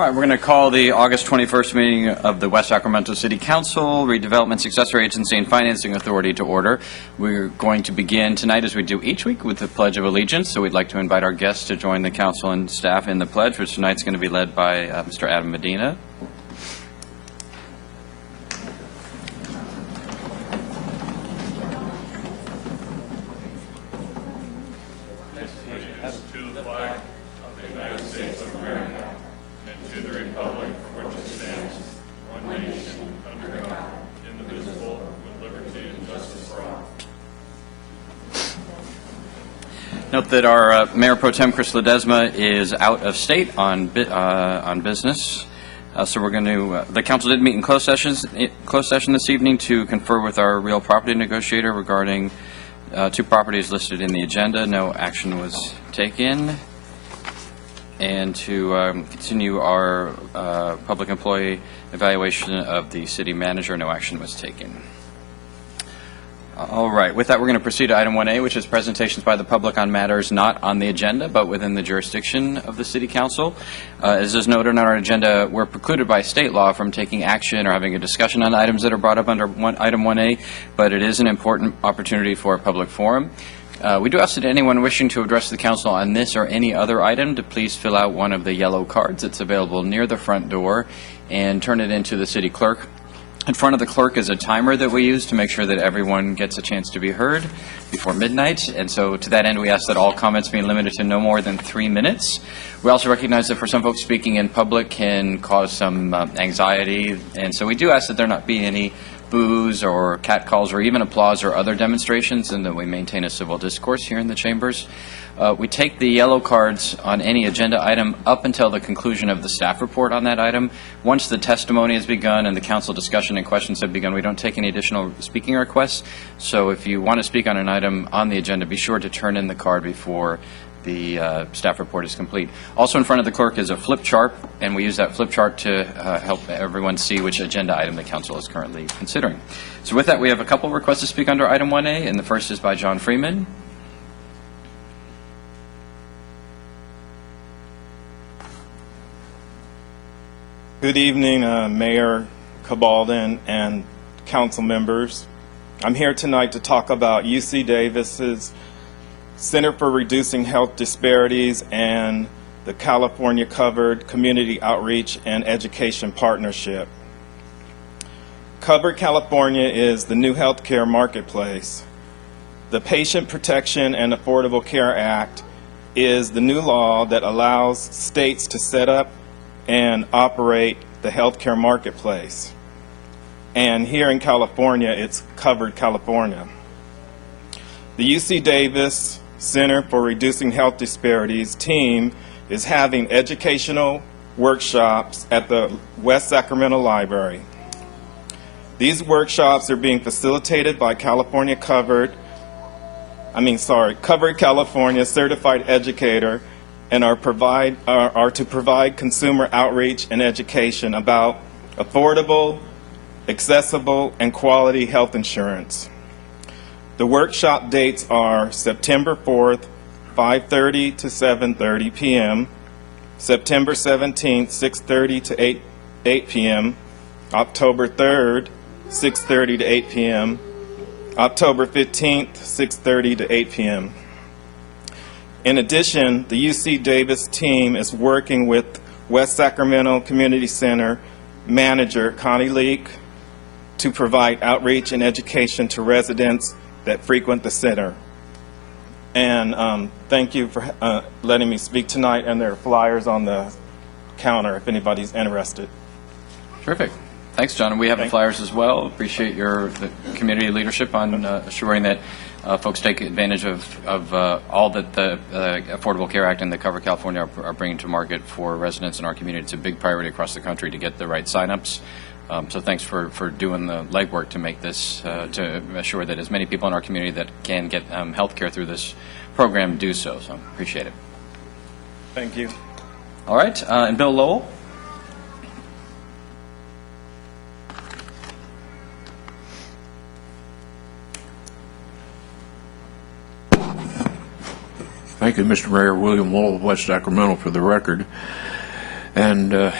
All right, we're going to call the August 21st meeting of the West Sacramento City Council, Redevelopment, Successor Agency, and Financing Authority to order. We're going to begin tonight, as we do each week, with the Pledge of Allegiance. So we'd like to invite our guests to join the council and staff in the pledge, which tonight's going to be led by Mr. Adam Medina. Note that our Mayor Pro Tem Chris Ledesma is out of state on business, so we're going to. The council did meet in closed session this evening to confer with our real property negotiator regarding two properties listed in the agenda. No action was taken, and to continue our public employee evaluation of the city manager. No action was taken. All right. With that, we're going to proceed to item 1A, which is presentations by the public on matters not on the agenda, but within the jurisdiction of the City Council. As is noted on our agenda, we're precluded by state law from taking action or having a discussion on items that are brought up under item 1A, but it is an important opportunity for a public forum. We do ask that anyone wishing to address the council on this or any other item to please fill out one of the yellow cards that's available near the front door and turn it into the city clerk. In front of the clerk is a timer that we use to make sure that everyone gets a chance to be heard before midnight. And so to that end, we ask that all comments be limited to no more than 3 minutes. We also recognize that for some folks, speaking in public can cause some anxiety. And so we do ask that there not be any boos or catcalls or even applause or other demonstrations, and that we maintain a civil discourse here in the chambers. We take the yellow cards on any agenda item up until the conclusion of the staff report on that item. Once the testimony has begun and the council discussion and questions have begun, we don't take any additional speaking requests. So if you want to speak on an item on the agenda, be sure to turn in the card before the staff report is complete. Also in front of the clerk is a flip chart, and we use that flip chart to help everyone see which agenda item the council is currently considering. So with that, we have a couple requests to speak under item 1A, and the first is by John Freeman. Good evening, Mayor Cabaldon and council members. I'm here tonight to talk about UC Davis's Center for Reducing Health Disparities and the California Covered Community Outreach and Education Partnership. Covered California is the new healthcare marketplace. The Patient Protection and Affordable Care Act is the new law that allows states to set up and operate the healthcare marketplace. And here in California, it's Covered California. The UC Davis Center for Reducing Health Disparities team is having educational workshops at the West Sacramento Library. These workshops are being facilitated by Covered California certified educator, and are to provide consumer outreach and education about affordable, accessible, and quality health insurance. The workshop dates are September 4th, 5:30 to 7:30 p.m., September 17th, 6:30 to 8 p.m., October 3rd, 6:30 to 8 p.m., October 15th, 6:30 to 8 p.m. In addition, the UC Davis team is working with West Sacramento Community Center manager Connie Leak to provide outreach and education to residents that frequent the center. And thank you for letting me speak tonight, and there are flyers on the counter if anybody's interested. Terrific. Thanks, John. And we have the flyers as well. Appreciate the community leadership on assuring that folks take advantage of all that the Affordable Care Act and the Covered California are bringing to market for residents in our community. It's a big priority across the country to get the right signups. So thanks for doing the legwork to make this, to assure that as many people in our community that can get health care through this program do so. So appreciate it. Thank you. All right. And Bill Lowell. Thank you, Mr. Mayor. William Lowell, West Sacramento, for the record. And I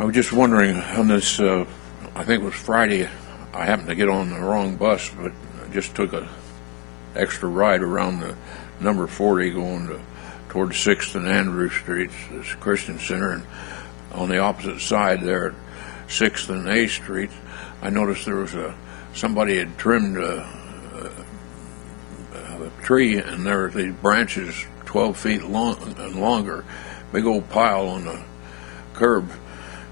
was just wondering on this, I think it was Friday, I happened to get on the wrong bus, but I just took a extra ride around the number 40 going toward 6th and Andrew Streets, this Christian Center, and on the opposite side there at 6th and A Street, I noticed there was somebody had trimmed a tree, and there were these branches 12 feet long and longer, big old pile on the curb.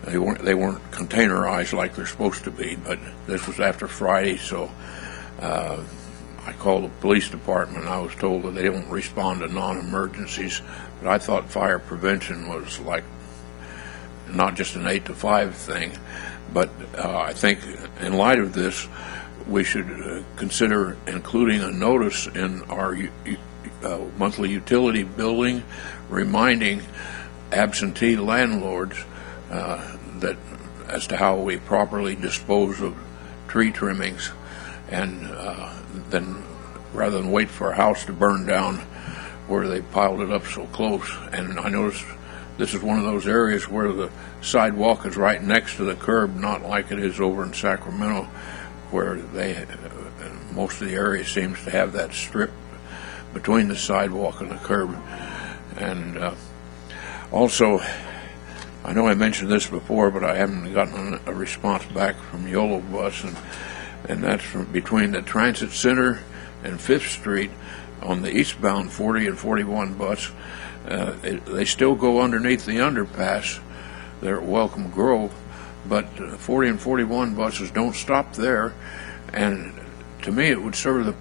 They weren't containerized like they're supposed to be, but this was after Friday, so I called the police department. I was told that they don't respond to non-emergencies, but I thought fire prevention was like not just an 8 to 5 thing. But I think in light of this, we should consider including a notice in our monthly utility billing reminding absentee landlords that as to how we properly dispose of tree trimmings, and then rather than wait for a house to burn down where they piled it up so close. And I noticed this is one of those areas where the sidewalk is right next to the curb, not like it is over in Sacramento, where most of the area seems to have that strip between the sidewalk and the curb. And also, I know I mentioned this before, but I haven't gotten a response back from Yolo Bus, and that's from between the Transit Center and 5th Street on the eastbound 40 and 41 bus. They still go underneath the underpass there at Welcome Grove, but 40 and 41 buses don't stop there. And to me, it would serve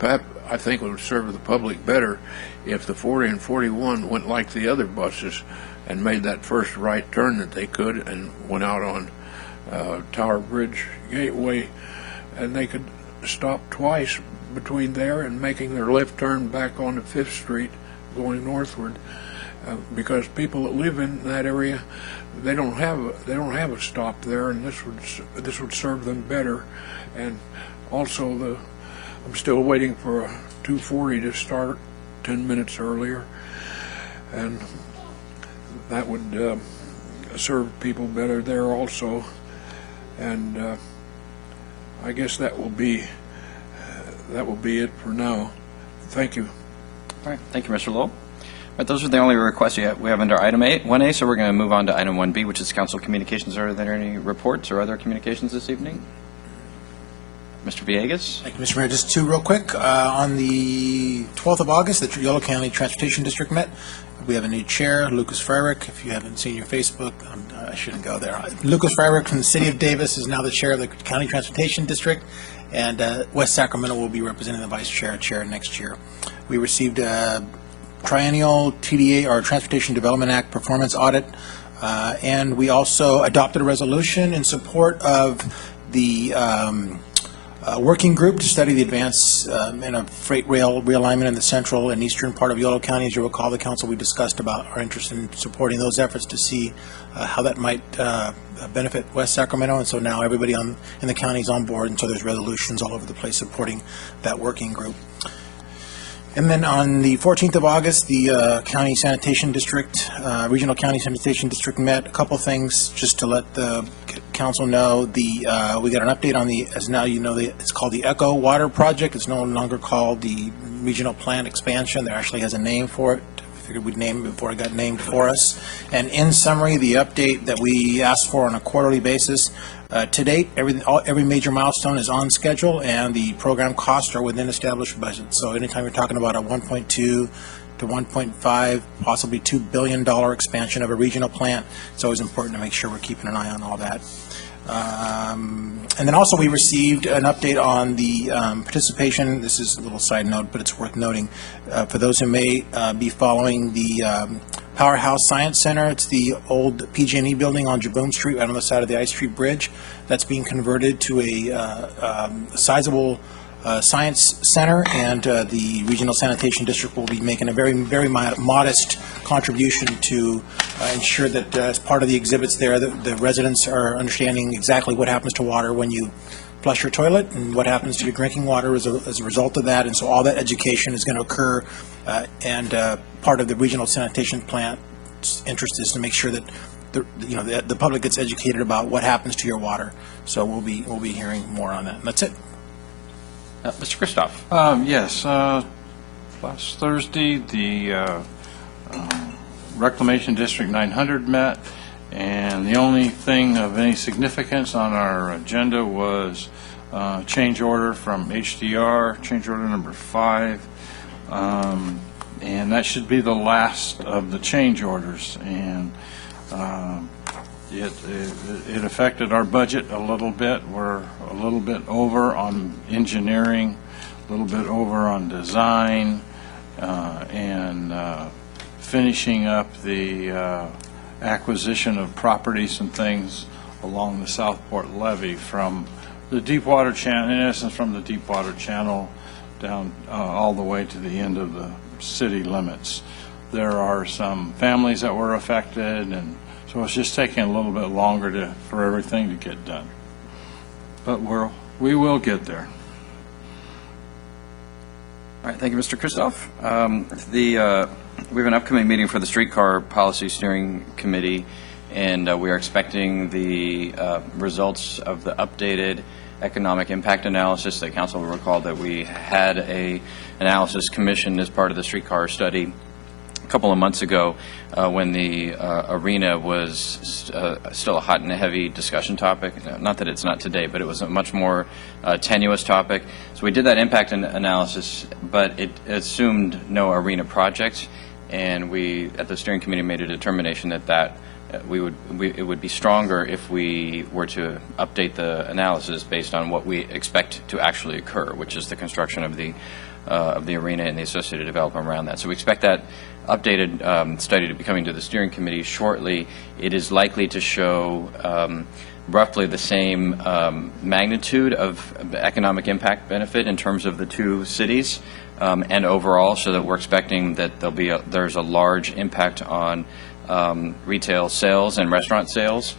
I think it would serve the public better if the 40 and 41 went like the other buses and made that first right turn that they could and went out on Tower Bridge Gateway, and they could stop twice between there and making their left turn back onto 5th Street going northward, because people that live in that area, they don't have a stop there, and this would serve them better. And also I'm still waiting for a 240 to start 10 minutes earlier, and that would serve people better there also. And I guess that will be it for now. Thank you. All right, thank you, Mr. Lowell. All right, those are the only requests we have under item 1A, so we're going to move on to item 1B, which is council communications. Are there any reports or other communications this evening? Mr. Villegas? Thank you, Mr. Mayor. Just two real quick. On the 12th of August, the Yolo County Transportation District met. We have a new chair, Lucas Freierick. If you haven't seen your Facebook, I shouldn't go there. Lucas Freierick from the City of Davis is now the chair of the County Transportation District, and West Sacramento will be representing the vice chair next year. We received a triennial TDA, or Transportation Development Act performance audit, and we also adopted a resolution in support of the working group to study the advance in a freight rail realignment in the central and eastern part of Yolo County. As you recall, the council, we discussed about our interest in supporting those efforts to see how that might benefit West Sacramento, and so now everybody in the county is on board, and so there's resolutions all over the place supporting that working group. And then on the 14th of August, the County Sanitation District, Regional County Sanitation District met. A couple things just to let the council know. We got an update on as now you know, it's called the Echo Water Project. It's no longer called the Regional Plant Expansion. There actually has a name for it. I figured we'd name it before it got named for us. And in summary, the update that we asked for on a quarterly basis, to date, every major milestone is on schedule, and the program costs are within established budgets. So anytime you're talking about a 1.2 to 1.5, possibly $2 billion expansion of a regional plant, it's always important to make sure we're keeping an eye on all that. And then also we received an update on the participation. This is a little side note, but it's worth noting for those who may be following the Powerhouse Science Center. It's the old PG&E building on Jaboom Street, right on the side of the I Street Bridge. That's being converted to a sizable science center, and the Regional Sanitation District will be making a very, very modest contribution to ensure that as part of the exhibits there, the residents are understanding exactly what happens to water when you flush your toilet and what happens to your drinking water as a result of that. And so all that education is going to occur, and part of the regional sanitation plant interest is to make sure that the public gets educated about what happens to your water. So we'll be hearing more on that. And that's it. Mr. Christoph. Yes, last Thursday, the Reclamation District 900 met, and the only thing of any significance on our agenda was change order from HDR, change order number 5, and that should be the last of the change orders. And it affected our budget a little bit. We're a little bit over on engineering, a little bit over on design, and finishing up the acquisition of properties and things along the Southport levee from the Deepwater Channel, in essence from the Deepwater Channel down all the way to the end of the city limits. There are some families that were affected, and so it's just taking a little bit longer for everything to get done. But we will get there. All right, thank you, Mr. Christoph. We have an upcoming meeting for the Streetcar Policy Steering Committee, and we are expecting the results of the updated economic impact analysis. The council will recall that we had a analysis commissioned as part of the streetcar study a couple of months ago when the arena was still a hot and heavy discussion topic. Not that it's not today, but it was a much more tenuous topic. So we did that impact analysis, but it assumed no arena project, and we at the steering committee made a determination that it would be stronger if we were to update the analysis based on what we expect to actually occur, which is the construction of the arena and the associated development around that. So we expect that updated study to be coming to the steering committee shortly. It is likely to show roughly the same magnitude of economic impact benefit in terms of the two cities and overall, so that we're expecting that there's a large impact on retail sales and restaurant sales,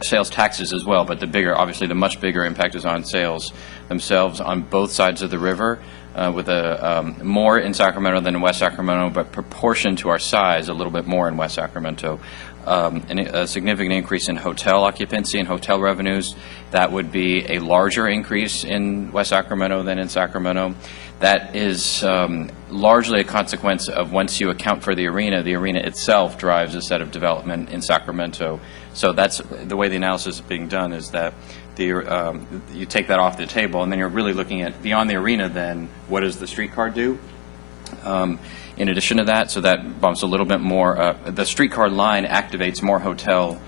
sales taxes as well, but obviously the much bigger impact is on sales themselves on both sides of the river, with more in Sacramento than in West Sacramento, but proportion to our size, a little bit more in West Sacramento. And a significant increase in hotel occupancy and hotel revenues. That would be a larger increase in West Sacramento than in Sacramento. That is largely a consequence of, once you account for the arena itself drives a set of development in Sacramento. So that's the way the analysis is being done, is that you take that off the table, and then you're really looking at, beyond the arena, then what does the streetcar do? In addition to that, so that bumps a little bit more. The streetcar line activates more hotel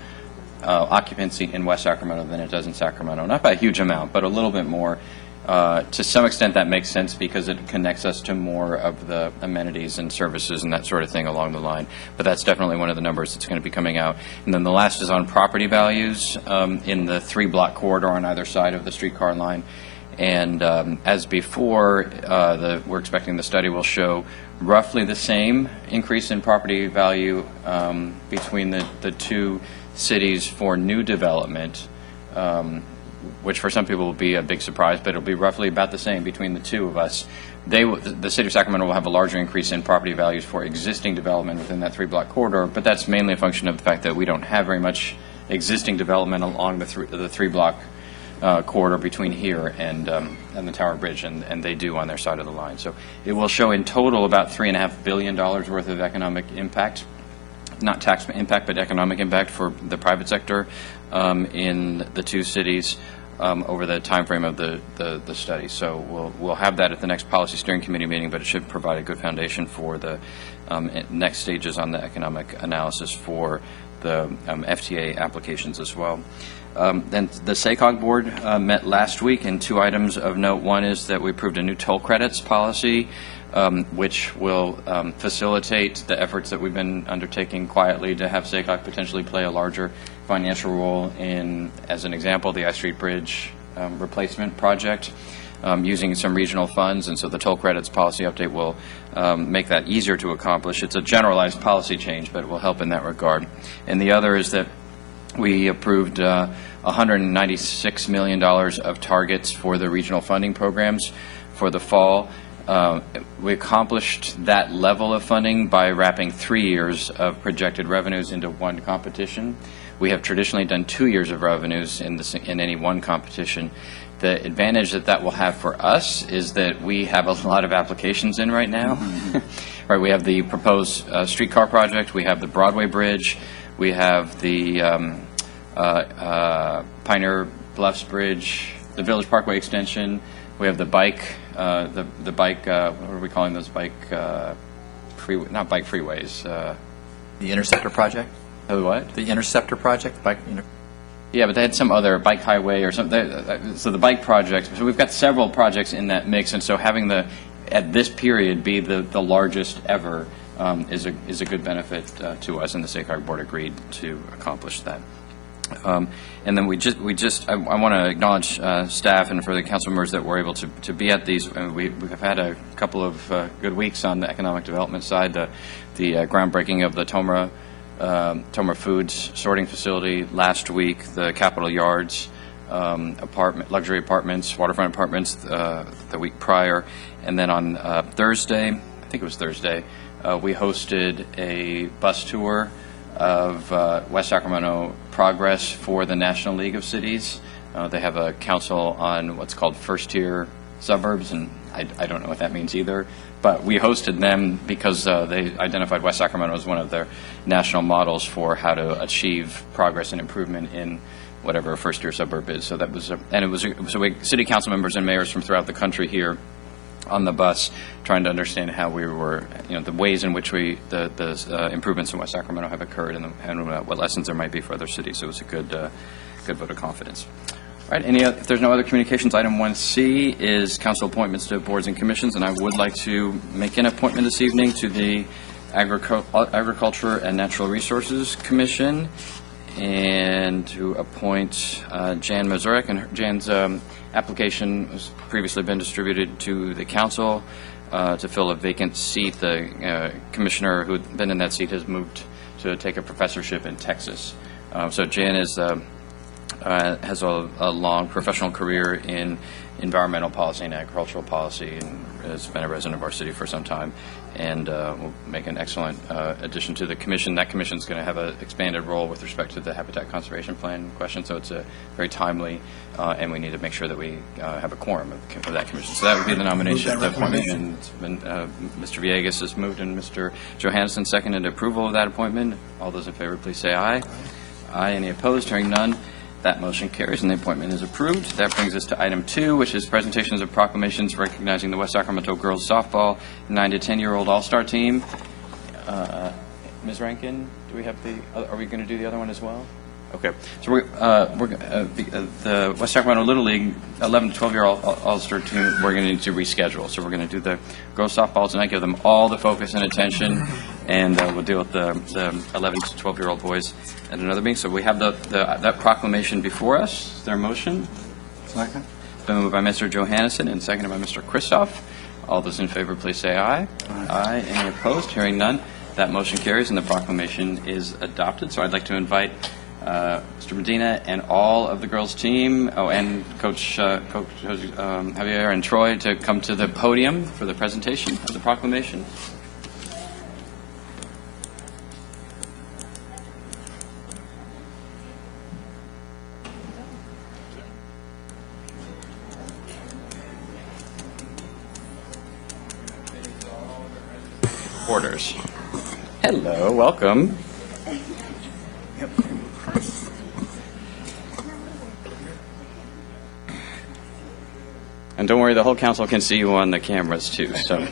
occupancy in West Sacramento than it does in Sacramento. Not by a huge amount, but a little bit more. To some extent, that makes sense because it connects us to more of the amenities and services and that sort of thing along the line. But that's definitely one of the numbers that's going to be coming out. And then the last is on property values in the 3-block corridor on either side of the streetcar line. And as before, we're expecting the study will show roughly the same increase in property value between the two cities for new development, which for some people will be a big surprise, but it'll be roughly about the same between the two of us. The city of Sacramento will have a larger increase in property values for existing development within that 3-block corridor, but that's mainly a function of the fact that we don't have very much existing development along the 3-block corridor between here and the Tower Bridge, and they do on their side of the line. So it will show in total about $3.5 billion worth of economic impact, not tax impact, but economic impact for the private sector in the two cities over the time frame of the study. So we'll have that at the next Policy Steering Committee meeting, but it should provide a good foundation for the next stages on the economic analysis for the FTA applications as well. Then the SACOG board met last week, and 2 items of note. One is that we approved a new toll credits policy, which will facilitate the efforts that we've been undertaking quietly to have SACOG potentially play a larger financial role in, as an example, the I Street Bridge replacement project, using some regional funds. And so the toll credits policy update will make that easier to accomplish. It's a generalized policy change, but it will help in that regard. And the other is that we approved $196 million of targets for the regional funding programs for the fall. We accomplished that level of funding by wrapping 3 years of projected revenues into one competition. We have traditionally done 2 years of revenues in any one competition. The advantage that will have for us is that we have a lot of applications in right now. Right, we have the proposed streetcar project, we have the Broadway Bridge, we have the Pioneer Bluffs Bridge, the Village Parkway extension, we have the bike, the bike, what are we calling those bike, not bike freeways. The Interceptor project? The what? The Interceptor project? Yeah, but they had some other bike highway or something. So the bike project, so we've got several projects in that mix, and so having at this period, be the largest ever is a good benefit to us, and the SACOG board agreed to accomplish that. And then I want to acknowledge staff and for the council members that were able to be at these. We have had a couple of good weeks on the economic development side. The groundbreaking of the Tomra Foods sorting facility last week, the Capitol Yards luxury apartments, waterfront apartments the week prior, and then on Thursday, I think it was Thursday, we hosted a bus tour of West Sacramento progress for the National League of Cities. They have a council on what's called first-tier suburbs, and I don't know what that means either, but we hosted them because they identified West Sacramento as one of their national models for how to achieve progress and improvement in whatever a first-tier suburb is. So that was, city council members and mayors from throughout the country here on the bus, trying to understand how we were, the ways in which the improvements in West Sacramento have occurred, and what lessons there might be for other cities. So it was a good vote of confidence. All right, if there's no other communications, item 1C is council appointments to boards and commissions, and I would like to make an appointment this evening to the Agriculture and Natural Resources Commission, and to appoint Jan Mazurek, and Jan's application has previously been distributed to the council to fill a vacant seat. The commissioner who had been in that seat has moved to take a professorship in Texas. So Jan has a long professional career in environmental policy and agricultural policy, and has been a resident of our city for some time, and will make an excellent addition to the commission. That commission is going to have an expanded role with respect to the Habitat Conservation Plan question, so it's a very timely, and we need to make sure that we have a quorum for that commission. So that would be the nomination, the appointment. And Mr. Villegas has moved, and Mr. Johansson seconded approval of that appointment. All those in favor, please say aye. Aye. Any opposed? Hearing none. That motion carries, and the appointment is approved. That brings us to item 2, which is presentations of proclamations recognizing the West Sacramento girls softball 9 to 10-year-old all-star team. Ms. Rankin, do we have are we going to do the other one as well? Okay. So the West Sacramento Little League 11 to 12-year-old all-star team, we're going to need to reschedule. So we're going to do the girls softball tonight, give them all the focus and attention, and we'll deal with the 11 to 12-year-old boys at another meeting. So we have that proclamation before us. Is there a motion? Second. It's been moved by Mr. Johansson and seconded by Mr. Kristoff. All those in favor, please say aye. Aye. Any opposed? Hearing none. That motion carries, and the proclamation is adopted. So I'd like to invite Mr. Medina and all of the girls' team, and Coach Javier and Troy, to come to the podium for the presentation of the proclamation. Orders. Hello, welcome. And don't worry, the whole council can see you on the cameras too. So,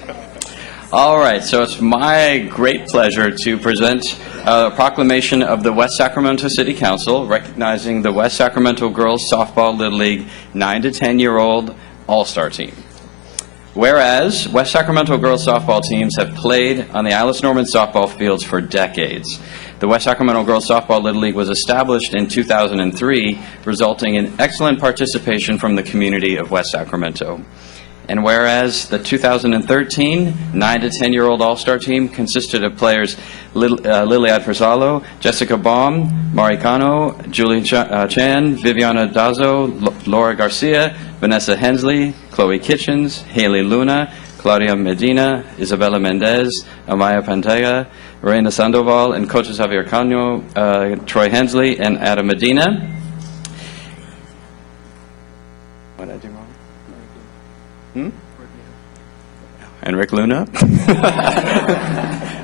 all right. So it's my great pleasure to present a proclamation of the West Sacramento City Council recognizing the West Sacramento Girls Softball Little League 9 to 10-year-old All-Star Team. Whereas West Sacramento girls softball teams have played on the Alice Norman softball fields for decades. The West Sacramento Girls Softball Little League was established in 2003, resulting in excellent participation from the community of West Sacramento. And whereas the 2013 9 to 10-year-old All-Star team consisted of players Liliad Frisalo, Jessica Baum, Mari Cano, Julie Chan, Viviana Dazo, Laura Garcia, Vanessa Hensley, Chloe Kitchens, Haley Luna, Claudia Medina, Isabella Mendez, Amaya Pantega, Reina Sandoval, and coaches Javier Cano, Troy Hensley, and Adam Medina. What did I do wrong? And Rick Luna.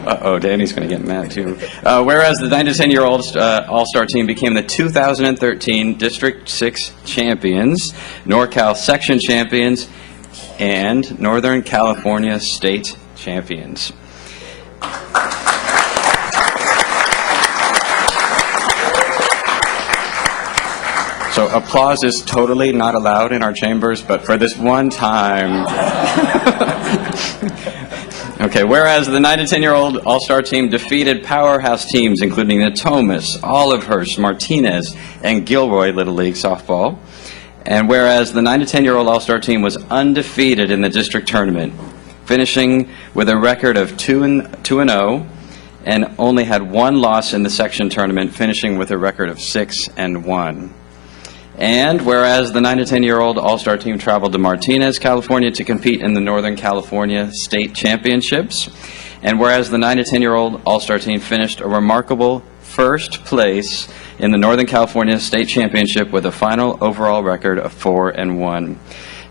Uh-oh, Danny's going to get mad, too. Whereas the 9 to 10-year-old All-Star team became the 2013 District 6 champions, NorCal Section champions, and Northern California State champions. So applause is totally not allowed in our chambers, but for this one time. Okay, whereas the 9 to 10-year-old All-Star team defeated powerhouse teams including the Thomas, Olivehurst, Martinez, and Gilroy Little League Softball. And whereas the 9 to 10-year-old All-Star team was undefeated in the district tournament, finishing with a record of 2-0, and only had one loss in the section tournament, finishing with a record of 6-1. And whereas the 9 to 10-year-old All-Star team traveled to Martinez, California to compete in the Northern California State Championships, and whereas the 9 to 10-year-old All-Star team finished a remarkable first place in the Northern California State Championship with a final overall record of 4-1.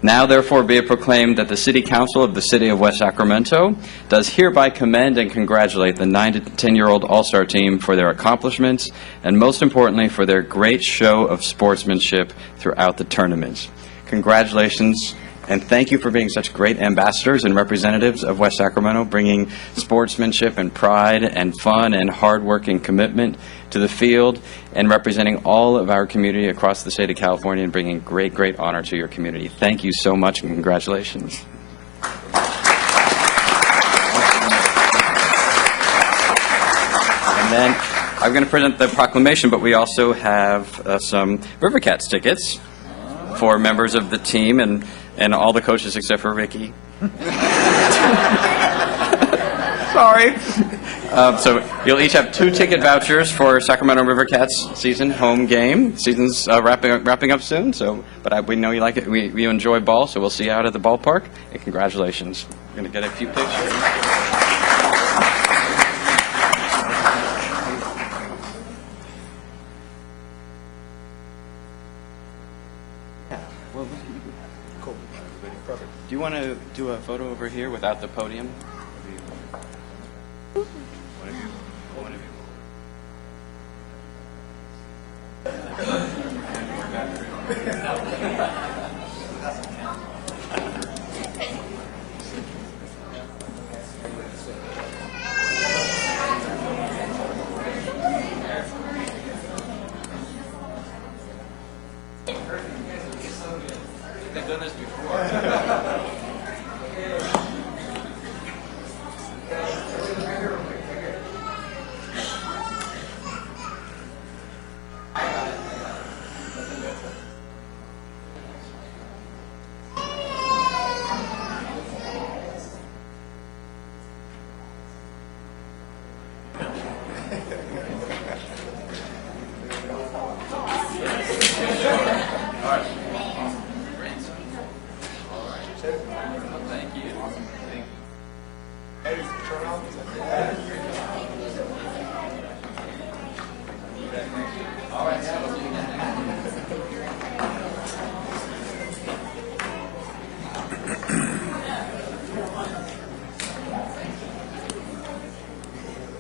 Now, therefore, be it proclaimed that the City Council of the City of West Sacramento does hereby commend and congratulate the 9 to 10-year-old All-Star team for their accomplishments and, most importantly, for their great show of sportsmanship throughout the tournaments. Congratulations, and thank you for being such great ambassadors and representatives of West Sacramento, bringing sportsmanship and pride and fun and hard work and commitment to the field, and representing all of our community across the state of California and bringing great, great honor to your community. Thank you so much, and congratulations. And then I'm going to present the proclamation, but we also have some River Cats tickets for members of the team and all the coaches except for Ricky. Sorry. So you'll each have 2 ticket vouchers for Sacramento River Cats season home game. Season's wrapping up soon, but we know you like it. We enjoy ball, so we'll see you out at the ballpark. And congratulations. We're going to get a few pictures. Do you want to do a photo over here without the podium? They've done this before.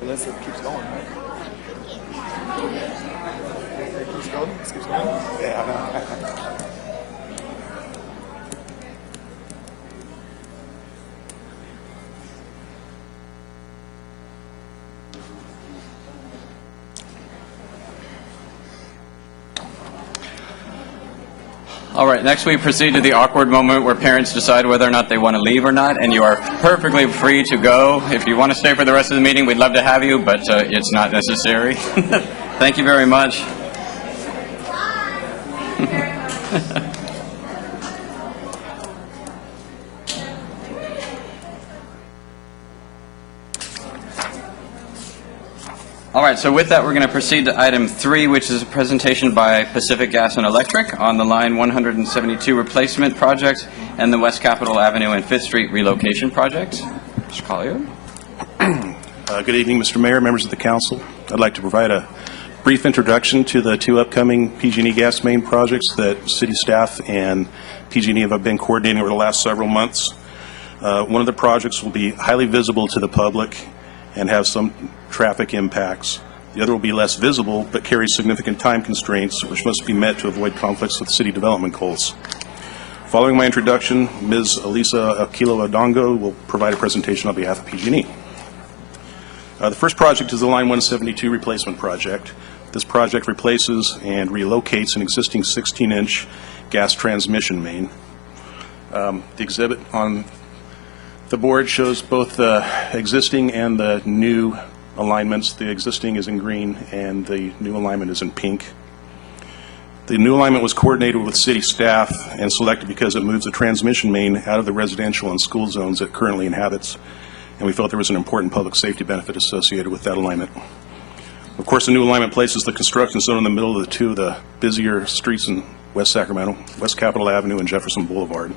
Unless it keeps going, right? It keeps going? It keeps going? Yeah, I know. All right, next we proceed to the awkward moment where parents decide whether or not they want to leave or not, and you are perfectly free to go. If you want to stay for the rest of the meeting, we'd love to have you, but it's not necessary. Thank you very much. All right, so with that, we're going to proceed to item 3, which is a presentation by Pacific Gas and Electric on the Line 172 replacement project and the West Capitol Avenue and 5th Street relocation project. Mr. Collier. Good evening, Mr. Mayor, members of the council. I'd like to provide a brief introduction to the 2 upcoming PG&E gas main projects that city staff and PG&E have been coordinating over the last several months. One of the projects will be highly visible to the public and have some traffic impacts. The other will be less visible but carries significant time constraints which must be met to avoid conflicts with city development goals. Following my introduction, Ms. Elisa Aquilo Odongo will provide a presentation on behalf of PG&E. The first project is the Line 172 replacement project. This project replaces and relocates an existing 16-inch gas transmission main. The exhibit on the board shows both the existing and the new alignments. The existing is in green and the new alignment is in pink. The new alignment was coordinated with city staff and selected because it moves the transmission main out of the residential and school zones it currently inhabits, and we felt there was an important public safety benefit associated with that alignment. Of course, the new alignment places the construction zone in the middle of the 2 of the busier streets in West Sacramento, West Capitol Avenue and Jefferson Boulevard.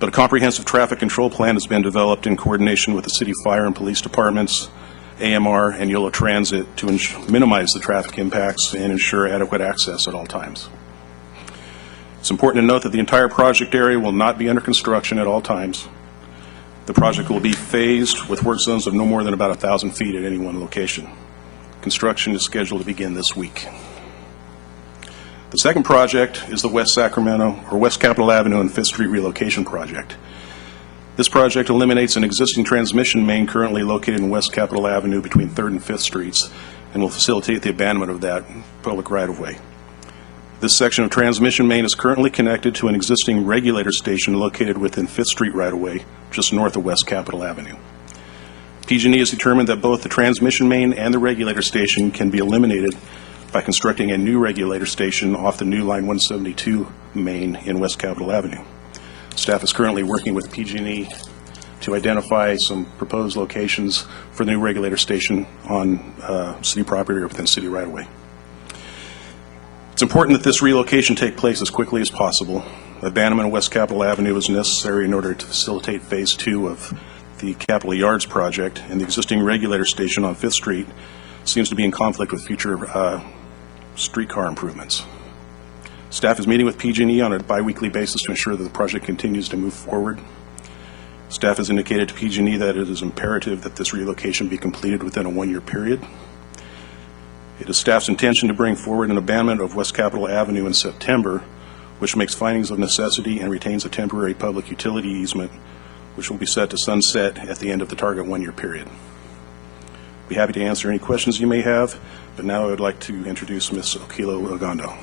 But a comprehensive traffic control plan has been developed in coordination with the city fire and police departments, AMR, and YOLO Transit to minimize the traffic impacts and ensure adequate access at all times. It's important to note that the entire project area will not be under construction at all times. The project will be phased with work zones of no more than about 1,000 feet at any one location. Construction is scheduled to begin this week. The second project is the West Sacramento or West Capitol Avenue and 5th Street relocation project. This project eliminates an existing transmission main currently located in West Capitol Avenue between 3rd and 5th Streets and will facilitate the abandonment of that public right-of-way. This section of transmission main is currently connected to an existing regulator station located within 5th Street right-of-way, just north of West Capitol Avenue. PG&E has determined that both the transmission main and the regulator station can be eliminated by constructing a new regulator station off the new Line 172 main in West Capitol Avenue. Staff is currently working with PG&E to identify some proposed locations for the new regulator station on city property or within city right-of-way. It's important that this relocation take place as quickly as possible. Abandonment of West Capitol Avenue is necessary in order to facilitate Phase 2 of the Capitol Yards project, and the existing regulator station on 5th Street seems to be in conflict with future streetcar improvements. Staff is meeting with PG&E on a biweekly basis to ensure that the project continues to move forward. Staff has indicated to PG&E that it is imperative that this relocation be completed within a 1-year period. It is staff's intention to bring forward an abandonment of West Capitol Avenue in September, which makes findings of necessity and retains a temporary public utility easement, which will be set to sunset at the end of the target 1-year period. I'd be happy to answer any questions you may have, but now I would like to introduce Ms. Aquilo Ogondo.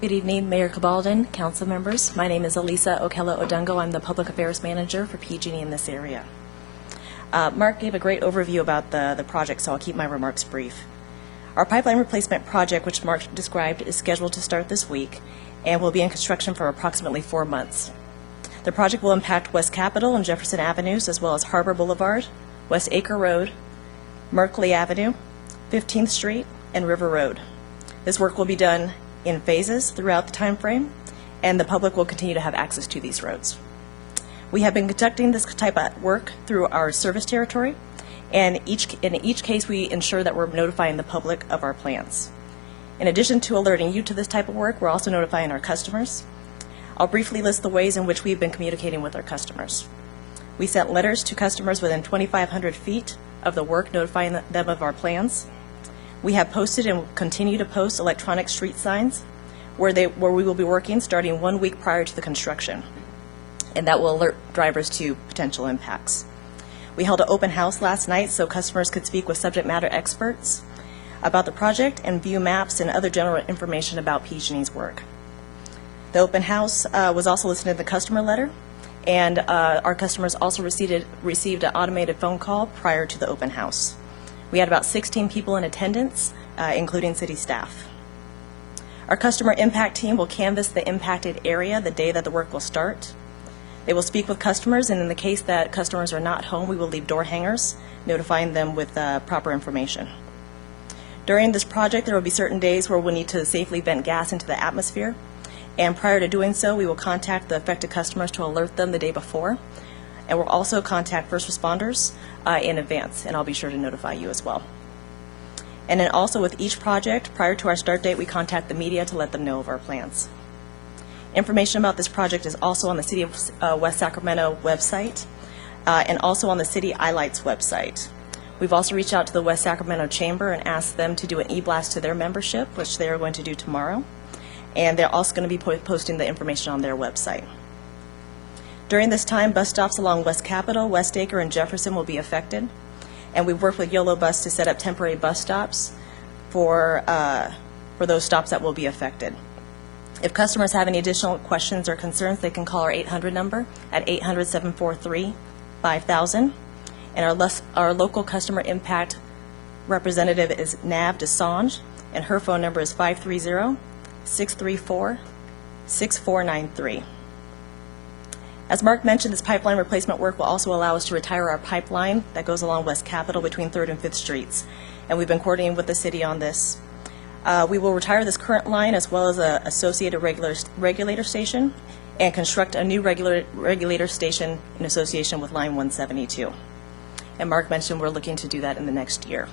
Good evening, Mayor Cabalden, council members. My name is Elisa Okelo Odungo. I'm the Public Affairs Manager for PG&E in this area. Mark gave a great overview about the project, so I'll keep my remarks brief. Our pipeline replacement project, which Mark described, is scheduled to start this week and will be in construction for approximately 4 months. The project will impact West Capitol and Jefferson Avenues, as well as Harbor Boulevard, West Acre Road, Merkley Avenue, 15th Street, and River Road. This work will be done in phases throughout the time frame, and the public will continue to have access to these roads. We have been conducting this type of work through our service territory, and in each case we ensure that we're notifying the public of our plans. In addition to alerting you to this type of work, we're also notifying our customers. I'll briefly list the ways in which we've been communicating with our customers. We sent letters to customers within 2,500 feet of the work notifying them of our plans. We have posted and continue to post electronic street signs where we will be working starting 1 week prior to the construction, and that will alert drivers to potential impacts. We held an open house last night so customers could speak with subject matter experts about the project and view maps and other general information about PG&E's work. The open house was also listed in the customer letter, and our customers also received an automated phone call prior to the open house. We had about 16 people in attendance, including city staff. Our customer impact team will canvass the impacted area the day that the work will start. They will speak with customers, and in the case that customers are not home, we will leave door hangers, notifying them with proper information. During this project, there will be certain days where we'll need to safely vent gas into the atmosphere, and prior to doing so, we will contact the affected customers to alert them the day before, and we'll also contact first responders in advance, and I'll be sure to notify you as well. And then also with each project, prior to our start date, we contact the media to let them know of our plans. Information about this project is also on the City of West Sacramento website and also on the City iLights website. We've also reached out to the West Sacramento Chamber and asked them to do an e-blast to their membership, which they are going to do tomorrow. And they're also going to be posting the information on their website. During this time, bus stops along West Capitol, West Acre, and Jefferson will be affected. And we've worked with YOLO Bus to set up temporary bus stops for those stops that will be affected. If customers have any additional questions or concerns, they can call our 800 number at 800-743-5000. And our local customer impact representative is Nav Desange, and her phone number is 530-634-6493. As Mark mentioned, this pipeline replacement work will also allow us to retire our pipeline that goes along West Capitol between 3rd and 5th Streets. And we've been coordinating with the city on this. We will retire this current line as well as an associated regulator station and construct a new regulator station in association with Line 172. And Mark mentioned we're looking to do that in the next year.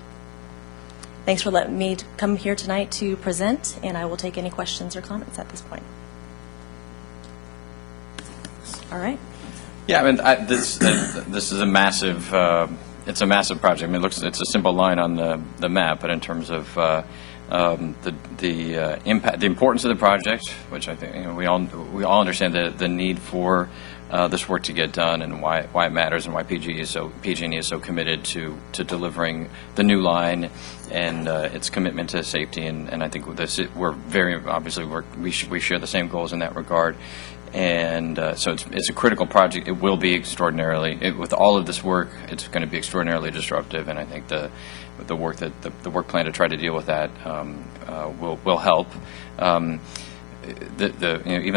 Thanks for letting me come here tonight to present, and I will take any questions or comments at this point. All right. Yeah, I mean, this is a massive. It's a massive project. I mean, it's a simple line on the map, but in terms of the impact, the importance of the project, which I think we all understand the need for this work to get done and why it matters and why PG&E is so committed to delivering the new line and its commitment to safety, and I think with this we're very obviously we share the same goals in that regard. And so it's a critical project. It will be extraordinarily, with all of this work, it's going to be extraordinarily disruptive. And I think the work that the work plan to try to deal with that will help. Even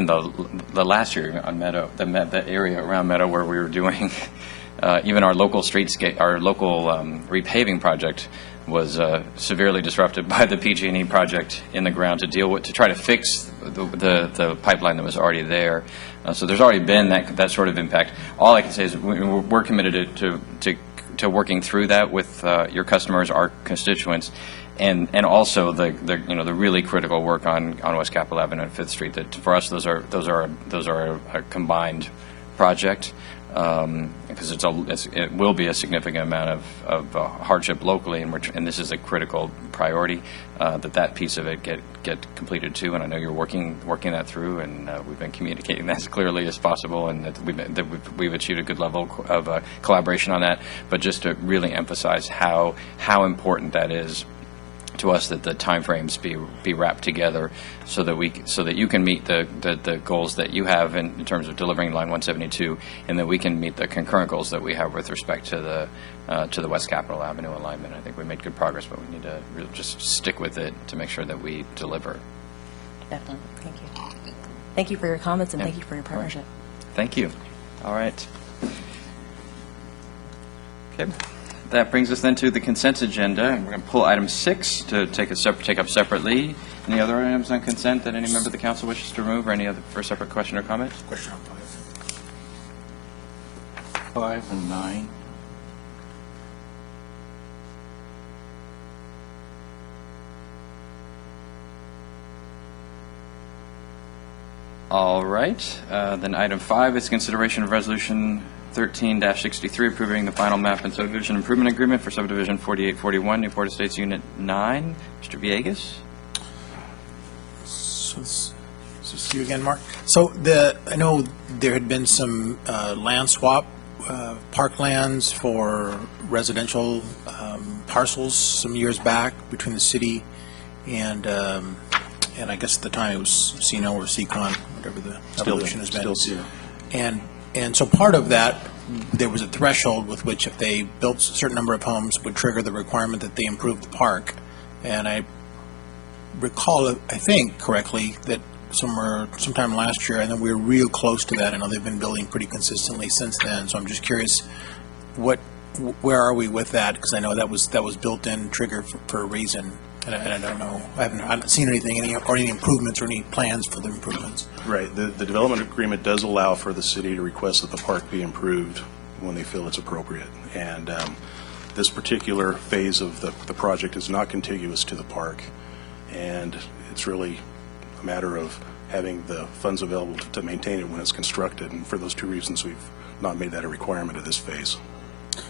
the last year on Meadow, that area around Meadow where we were doing even our local streetscape, our local repaving project was severely disrupted by the PG&E project in the ground to try to fix the pipeline that was already there. So there's already been that sort of impact. All I can say is we're committed to working through that with your customers, our constituents, and also the really critical work on West Capitol Avenue and 5th Street. That for us those are a combined project. Because it will be a significant amount of hardship locally, and this is a critical priority that piece of it get completed too. And I know you're working that through, and we've been communicating that as clearly as possible, and that we've achieved a good level of collaboration on that. But just to really emphasize how important that is to us, that the timeframes be wrapped together so that you can meet the goals that you have in terms of delivering line 172, and that we can meet the concurrent goals that we have with respect to the West Capitol Avenue alignment. I think we made good progress, but we need to really just stick with it to make sure that we deliver. Definitely. Thank you. Thank you for your comments, and thank you for your partnership. Thank you. All right. Okay. That brings us then to the consent agenda. We're going to pull item 6 to take up separately. Any other items on consent that any member of the council wishes to remove, or any other for separate question or comment? Question on 5 and 9. All right. Then item 5 is consideration of resolution 13-63, approving the final map and subdivision improvement agreement for subdivision 4841, Newport Estates Unit 9. Mr. Villegas? So this is you again, Mark. So I know there had been some land swap, parklands for residential parcels some years back between the city and I guess at the time it was CNO or CCON, whatever the evolution has been. Still And so part of that, there was a threshold with which if they built a certain number of homes would trigger the requirement that they improve the park. And I recall, I think correctly, that sometime last year, and then we were real close to that. I know they've been building pretty consistently since then, so I'm just curious, where are we with that? Because I know that was built-in trigger for a reason, and I don't know, I haven't seen anything, any improvements or any plans for the improvements. Right. The development agreement does allow for the city to request that the park be improved when they feel it's appropriate. And this particular phase of the project is not contiguous to the park, and it's really a matter of having the funds available to maintain it when it's constructed. And for those two reasons, we've not made that a requirement of this phase.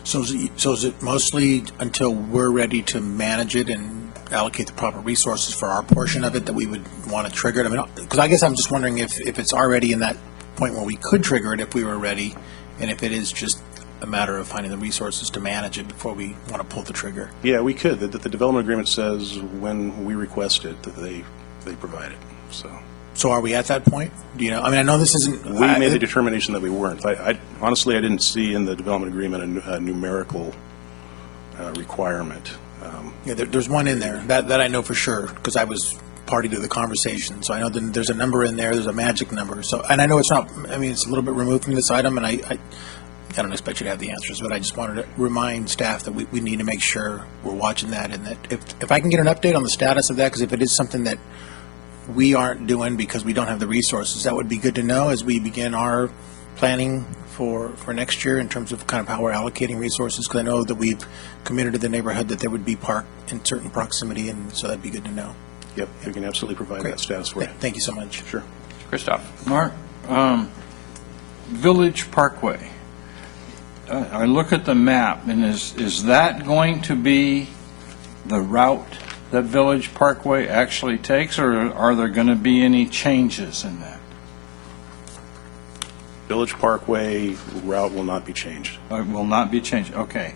So is it mostly until we're ready to manage it and allocate the proper resources for our portion of it that we would want to trigger it? I mean, because I guess I'm just wondering if it's already in that point where we could trigger it if we were ready, and if it is just a matter of finding the resources to manage it before we want to pull the trigger. Yeah, we could. The development agreement says when we request it, that they provide it. So are we at that point? Do you know? I mean, I know this isn't. We made the determination that we weren't. Honestly, I didn't see in the development agreement a numerical requirement. Yeah, there's one in there that I know for sure because I was party to the conversation. So I know there's a number in there. There's a magic number. So, and I know it's not. I mean, it's a little bit removed from this item, and I don't expect you to have the answers, but I just wanted to remind staff that we need to make sure we're watching that, and that if I can get an update on the status of that, because if it is something that we aren't doing because we don't have the resources, that would be good to know as we begin our planning for next year in terms of kind of how we're allocating resources, because I know that we've committed to the neighborhood that there would be park in certain proximity, and so that'd be good to know. Yep, we can absolutely provide Great. that status for you. Thank you so much. Sure. Christoph. Mark, Village Parkway. I look at the map, and is that going to be the route that Village Parkway actually takes, or are there going to be any changes in that? Village Parkway route will not be changed. It will not be changed, okay.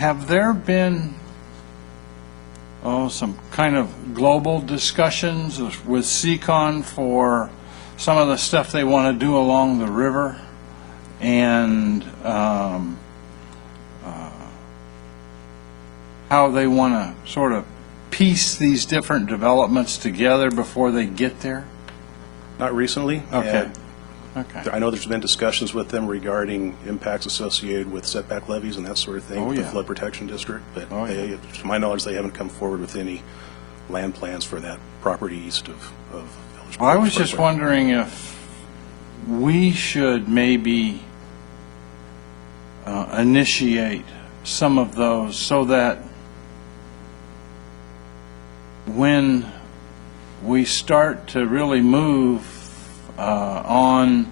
Have there been, some kind of global discussions with SECON for some of the stuff they want to do along the river, and how they want to sort of piece these different developments together before they get there? Not recently. Okay. Okay. I know there's been discussions with them regarding impacts associated with setback levies and that sort of thing, Oh, with the yeah. flood protection district, but Oh, yeah. to my knowledge, they haven't come forward with any land plans for that property east of Village Well, I Parkway. was just wondering if we should maybe initiate some of those so that when we start to really move on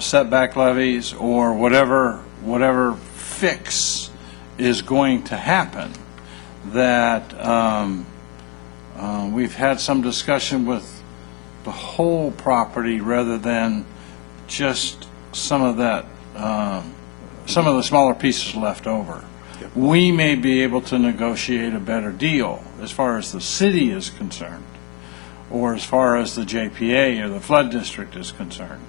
setback levies or whatever fix is going to happen, that we've had some discussion with the whole property rather than just some of that, some of the smaller pieces left over. We may be able to negotiate a better deal as far as the city is concerned, or as far as the JPA or the flood district is concerned.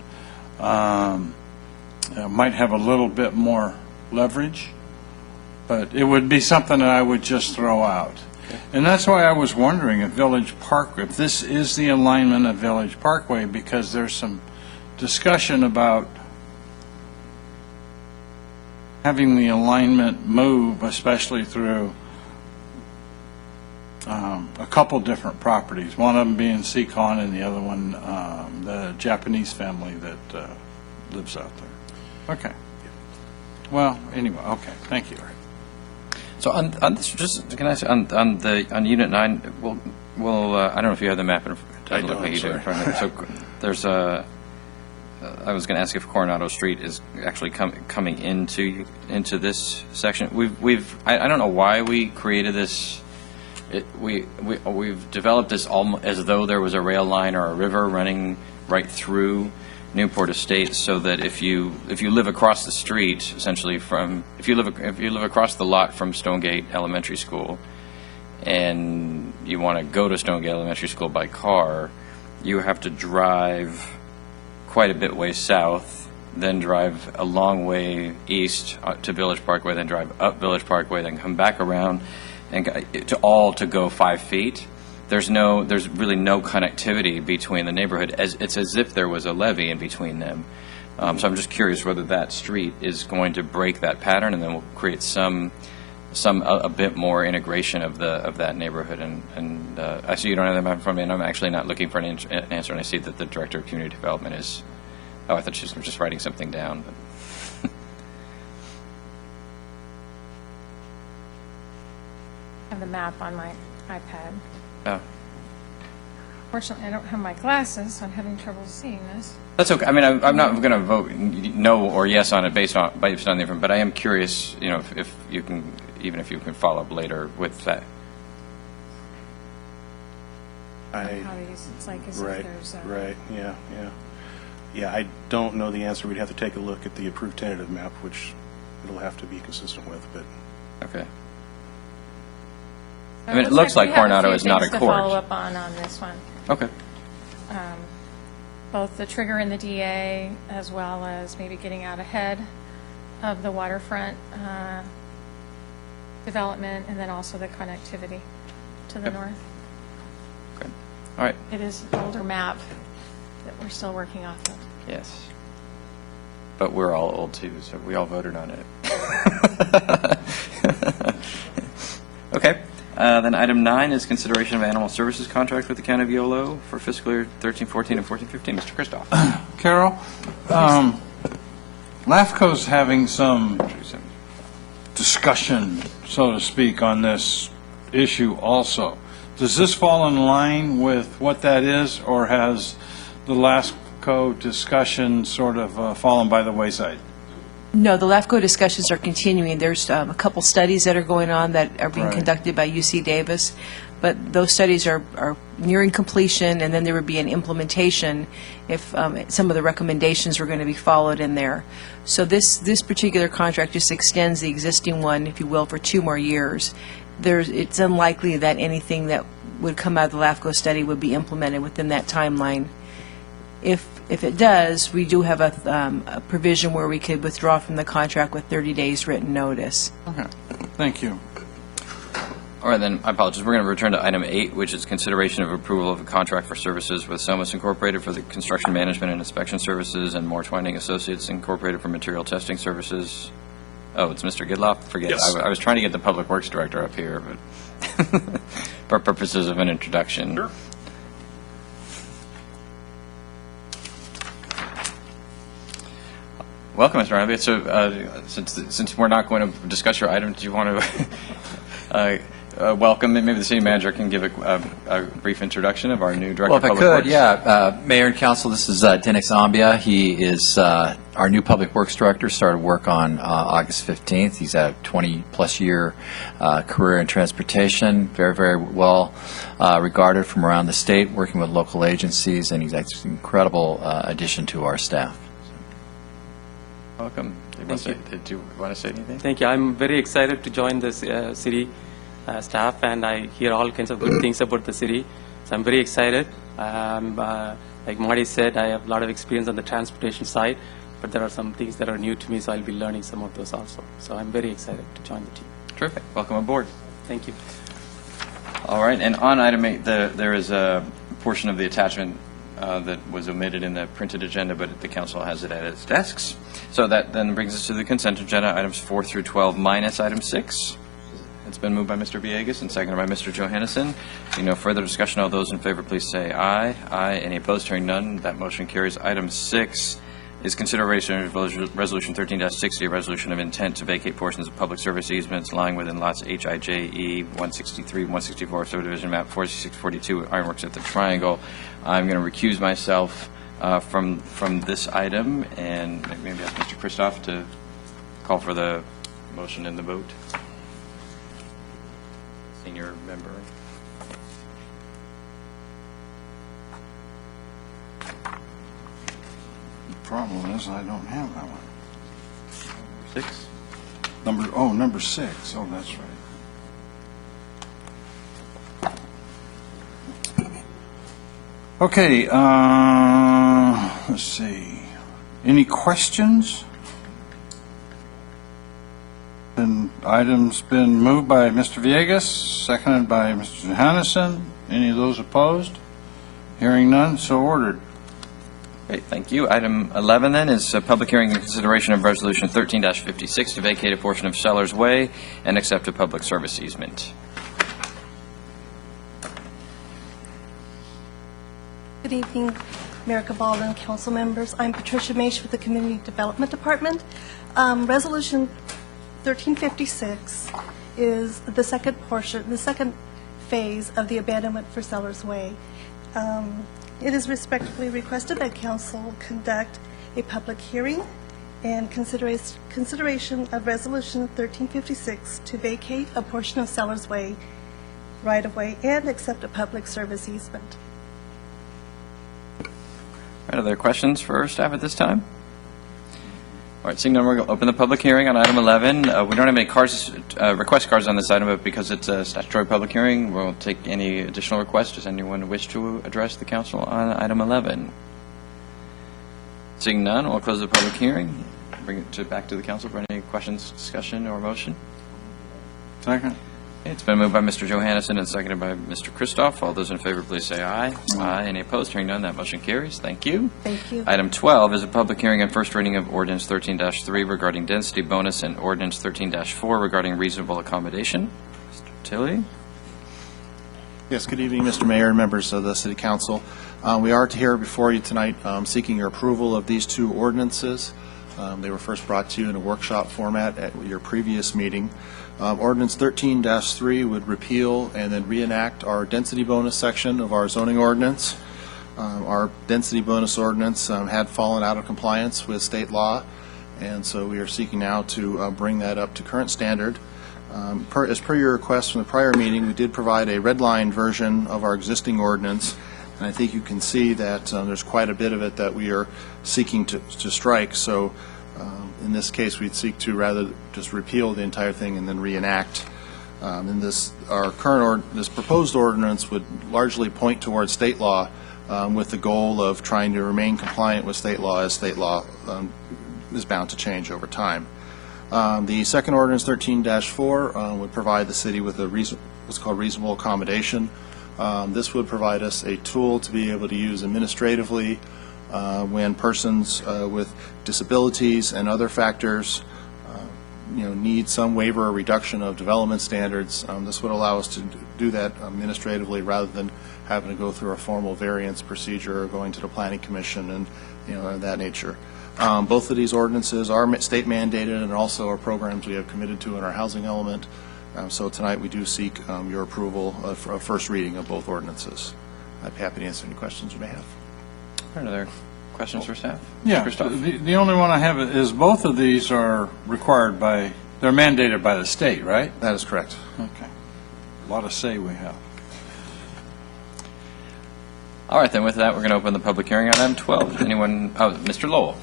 Might have a little bit more leverage, but it would be something that I would just throw out. And that's why I was wondering if Village Park, if this is the alignment of Village Parkway, because there's some discussion about having the alignment move, especially through a couple different properties, one of them being Seacon and the other one the Japanese family that lives out there. Okay. Well, anyway, okay, thank you. So on this, just can I say on Unit 9, we'll I don't know if you have the map. It doesn't look like you do in front of you. So there's a. I was going to ask if Coronado Street is actually coming into this section. I don't know why we created this. We've developed this as though there was a rail line or a river running right through Newport Estates, so that if you live across the street, essentially if you live across the lot from Stonegate Elementary School, and you want to go to Stonegate Elementary School by car, you have to drive quite a bit way south, then drive a long way east to Village Parkway, then drive up Village Parkway, then come back around. and to go 5 feet. There's really no connectivity between the neighborhood. It's as if there was a levee in between them. So I'm just curious whether that street is going to break that pattern, and then we'll create a bit more integration of that neighborhood. And I see you don't have that in front of me, and I'm actually not looking for an answer. And I see that the director of community development is. Oh, I thought she was just writing something down. But. I have the map on my iPad. Oh. Fortunately, I don't have my glasses, so I'm having trouble seeing this. That's okay. I mean, I'm not going to vote no or yes on it based on the information, but I am curious, if you can, even if you can follow up later with that. How these, it's like as Right, if there's a... right, yeah. Yeah, I don't know the answer. We'd have to take a look at the approved tentative map, which it'll have to be consistent with, but. Okay. I mean, it looks like Coronado is not a to court. follow up on this one. Okay. Both the trigger in the DA, as well as maybe getting out ahead of the waterfront development, and then also the connectivity to the north. Okay. All right. It is an older map that we're still working off of. Yes. But we're all old too, so we all voted on it. Okay. Then item 9 is consideration of animal services contract with the County of Yolo for fiscal year 13-14 and 14-15. Mr. Kristoff. Carol, LAFCO's having some discussion, so to speak, on this issue also. Does this fall in line with what that is, or has the LAFCO discussion sort of fallen by the wayside? No, the LAFCO discussions are continuing. There's a couple studies that are going on that are being Right. conducted by UC Davis, but those studies are nearing completion, and then there would be an implementation if some of the recommendations were going to be followed in there. So this particular contract just extends the existing one, if you will, for 2 more years. It's unlikely that anything that would come out of the LAFCO study would be implemented within that timeline. If it does, we do have a provision where we could withdraw from the contract with 30 days written notice. Okay, thank you. All right, then, I apologize. We're going to return to item 8, which is consideration of approval of a contract for services with Somas Incorporated for the construction management and inspection services, and Moore Twining Associates Incorporated for material testing services. Oh, it's Mr. Gidloff? Forget it. Yes. I was trying to get the Public Works Director up here, but for purposes of an introduction. Sure. Welcome, Mr. Ivey. So, since we're not going to discuss your item, do you want to welcome? Maybe the city manager can give a brief introduction of our new director Well, of if I public works. could, yeah. Mayor and council, this is Dennis Zambia. He is our new public works director, started work on August 15th. He's a 20-plus year career in transportation, very, very well regarded from around the state, working with local agencies, and he's an incredible addition to our staff. Welcome. Did you want to say anything? Thank you. I'm very excited to join this city staff, and I hear all kinds of good things about the city. So I'm very excited. Like Marty said, I have a lot of experience on the transportation side, but there are some things that are new to me, so I'll be learning some of those also. So I'm very excited to join the team. Terrific. Welcome aboard. Thank you. All right, and on item 8, there is a portion of the attachment that was omitted in the printed agenda, but the council has it at its desks. So that then brings us to the consent agenda, items 4 through 12 minus item 6. It's been moved by Mr. Villegas and seconded by Mr. Johannesson. Seeing no further discussion, all those in favor, please say aye. Aye. Any opposed? Hearing none, that motion carries. Item 6 is consideration of Resolution 13-60, a resolution of intent to vacate portions of public service easements lying within lots HIJE 163, 164, subdivision map 4642, Ironworks at the Triangle. I'm going to recuse myself from this item, and maybe ask Mr. Kristoff to call for the motion and the vote. Senior member. The problem is I don't have that one. 6. Number 6. Oh, that's right. Okay, let's see. Any questions? Item's been moved by Mr. Villegas, seconded by Mr. Johannesson. Any of those opposed? Hearing none, so ordered. Great, thank you. Item 11 then is a public hearing and consideration of Resolution 13-56 to vacate a portion of Sellers Way and accept a public service easement. Good evening, Mayor Cabaldon, council members. I'm Patricia Maish with the Community Development Department. Resolution 1356 is the second portion, the second phase of the abandonment for Sellers Way. It is respectfully requested that council conduct a public hearing and consideration of Resolution 1356 to vacate a portion of Sellers Way right-of-way and accept a public service easement. All right, are there questions for staff at this time? All right, seeing none, we're going to open the public hearing on item 11. We don't have any request cards on this item, but because it's a statutory public hearing, we'll take any additional requests. Does anyone wish to address the council on item 11? Seeing none, we'll close the public hearing. Bring it back to the council for any questions, discussion, or motion. Second. It's been moved by Mr. Johannesson and seconded by Mr. Christoph. All those in favor, please say aye. Aye. Any opposed? Hearing none, that motion carries. Thank you. Thank you. Item 12 is a public hearing and first reading of Ordinance 13-3 regarding density bonus and Ordinance 13-4 regarding reasonable accommodation. Mr. Tilley? Yes, good evening, Mr. Mayor and members of the City Council. We are here before you tonight seeking your approval of these two ordinances. They were first brought to you in a workshop format at your previous meeting. Ordinance 13-3 would repeal and then reenact our density bonus section of our zoning ordinance. Our density bonus ordinance had fallen out of compliance with state law, and so we are seeking now to bring that up to current standard. As per your request from the prior meeting, we did provide a redlined version of our existing ordinance, and I think you can see that there's quite a bit of it that we are seeking to strike. So in this case, we'd seek to rather just repeal the entire thing and then reenact. And this proposed ordinance would largely point towards state law with the goal of trying to remain compliant with state law, as state law is bound to change over time. The second ordinance, 13-4, would provide the city with what's called reasonable accommodation. This would provide us a tool to be able to use administratively when persons with disabilities and other factors need some waiver or reduction of development standards. This would allow us to do that administratively rather than having to go through a formal variance procedure or going to the Planning Commission and of that nature. Both of these ordinances are state mandated and also are programs we have committed to in our housing element. So tonight we do seek your approval for a first reading of both ordinances. I'd be happy to answer any questions you may have. Are there questions for staff? Yeah, the only one I have is both of these are required by, they're mandated by the state, right? That is correct. Okay. A lot of say we have. All right, then with that, we're going to open the public hearing on item 12. Anyone? Oh, Mr. Lowell.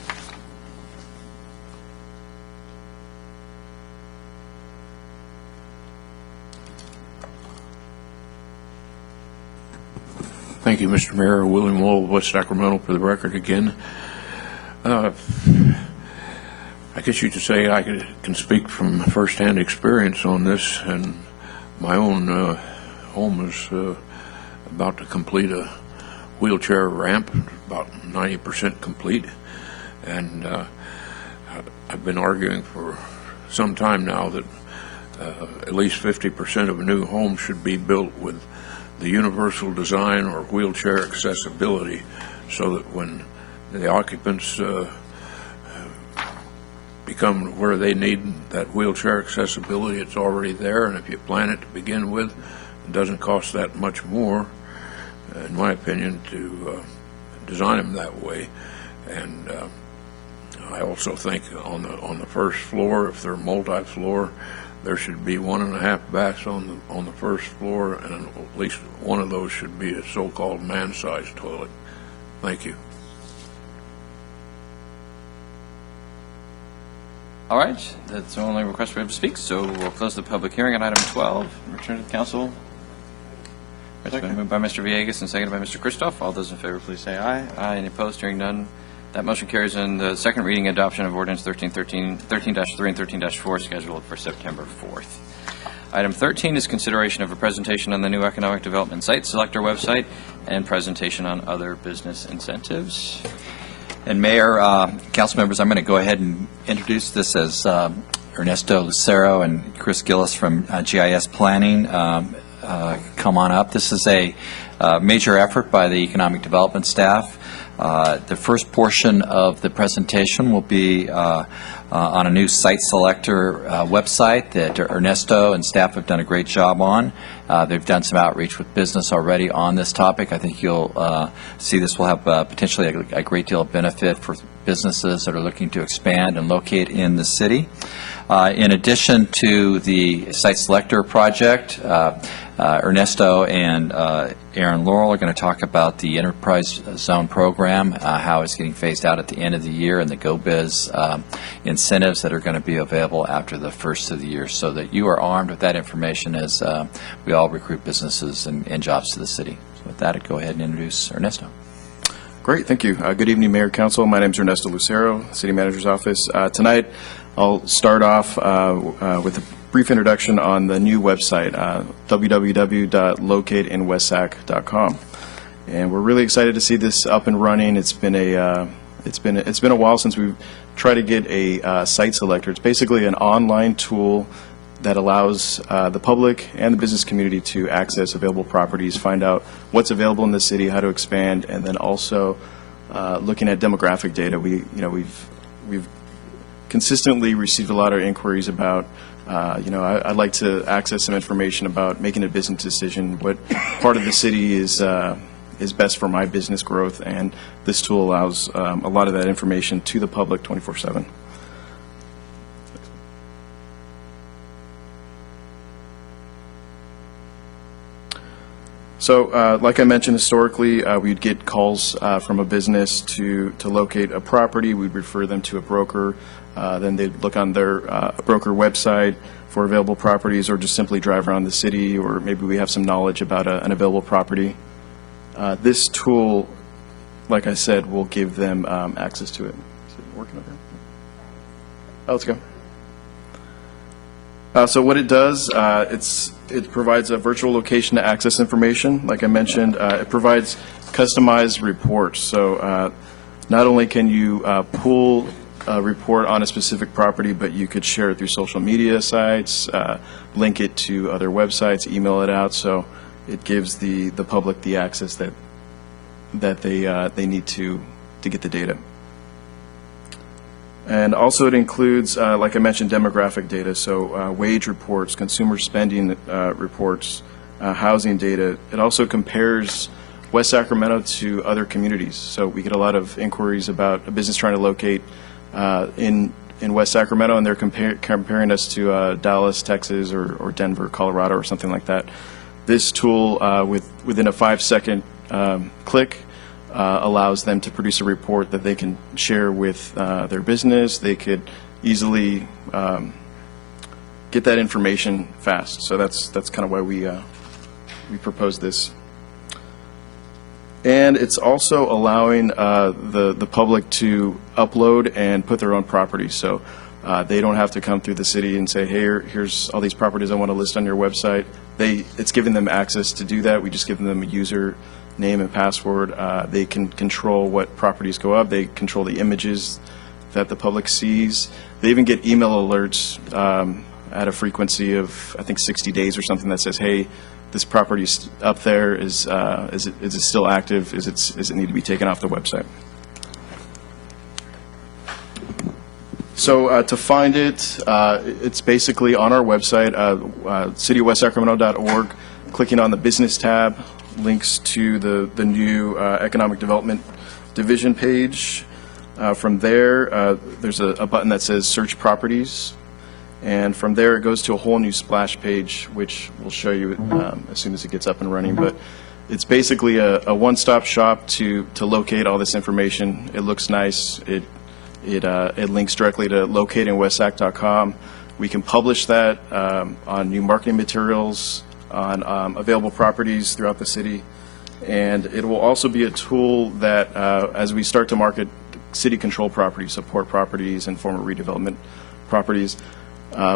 Thank you, Mr. Mayor. William Lowell, West Sacramento, for the record again. I guess you could say I can speak from firsthand experience on this, and my own home is about to complete a wheelchair ramp, about 90% complete, and I've been arguing for some time now that at least 50% of a new home should be built with the universal design or wheelchair accessibility, so that when the occupants become where they need that wheelchair accessibility, it's already there, and if you plan it to begin with, it doesn't cost that much more, in my opinion, to design them that way. And I also think on the first floor, if they're multi-floor, there should be 1.5 baths on the first floor, and at least one of those should be a so-called man-sized toilet. Thank you. All right, that's the only request we have to speak, so we'll close the public hearing on item 12. Return to the council. It's been moved by Mr. Villegas and seconded by Mr. Christoph. All those in favor, please say aye. Aye. Any opposed? Hearing none, That motion carries, and the second reading adoption of ordinance 13-3 and 13-4 scheduled for September 4th. Item 13 is consideration of a presentation on the new economic development site selector website and presentation on other business incentives. And Mayor, council members, I'm going to go ahead and introduce this as Ernesto Lucero and Chris Gillis from GIS Planning. Come on up. This is a major effort by the economic development staff. The first portion of the presentation will be on a new site selector website that Ernesto and staff have done a great job on. They've done some outreach with business already on this topic. I think you'll see this will have potentially a great deal of benefit for businesses that are looking to expand and locate in the city. In addition to the site selector project, Ernesto and Aaron Laurel are going to talk about the enterprise zone program, how it's getting phased out at the end of the year, and the GoBiz incentives that are going to be available after the first of the year, so that you are armed with that information as we all recruit businesses and jobs to the city. So with that, I'd go ahead and introduce Ernesto. Great, thank you. Good evening, Mayor, Council. My name is Ernesto Lucero, City Manager's Office. Tonight, I'll start off with a brief introduction on the new website, www.locateinwestsac.com. And we're really excited to see this up and running. It's been a while since we've tried to get a site selector. It's basically an online tool that allows the public and the business community to access available properties, find out what's available in the city, how to expand, and then also looking at demographic data. We've consistently received a lot of inquiries about, I'd like to access some information about making a business decision, what part of the city is best for my business growth, and this tool allows a lot of that information to the public 24/7. So, like I mentioned, historically, we'd get calls from a business to locate a property. We'd refer them to a broker. Then they'd look on their broker website for available properties, or just simply drive around the city, or maybe we have some knowledge about an available property. This tool, like I said, will give them access to it. Is it working over here? Oh, let's go. So what it does, it provides a virtual location to access information. Like I mentioned, it provides customized reports. So not only can you pull a report on a specific property, but you could share it through social media sites, link it to other websites, email it out. So it gives the public the access that they need to get the data. And also it includes, like I mentioned, demographic data, so wage reports, consumer spending reports, housing data. It also compares West Sacramento to other communities. So we get a lot of inquiries about a business trying to locate in West Sacramento, and they're comparing us to Dallas, Texas, or Denver, Colorado, or something like that. This tool, within a 5-second click, allows them to produce a report that they can share with their business. They could easily get that information fast. So that's kind of why we proposed this. And it's also allowing the public to upload and put their own properties. So they don't have to come through the city and say, hey, here's all these properties I want to list on your website. It's giving them access to do that. We just give them a user name and password. They can control what properties go up. They control the images that the public sees. They even get email alerts at a frequency of, I think, 60 days or something that says, hey, this property's up there. Is it still active? Does it need to be taken off the website? So to find it, it's basically on our website, citywestsacramento.org. Clicking on the business tab links to the new economic development division page. From there, there's a button that says search properties. And from there, it goes to a whole new splash page, which we'll show you as soon as it gets up and running. But it's basically a one-stop shop to locate all this information. It looks nice. It links directly to locateinwestsac.com. We can publish that on new marketing materials, on available properties throughout the city. And it will also be a tool that, as we start to market city control properties, support properties, and former redevelopment properties.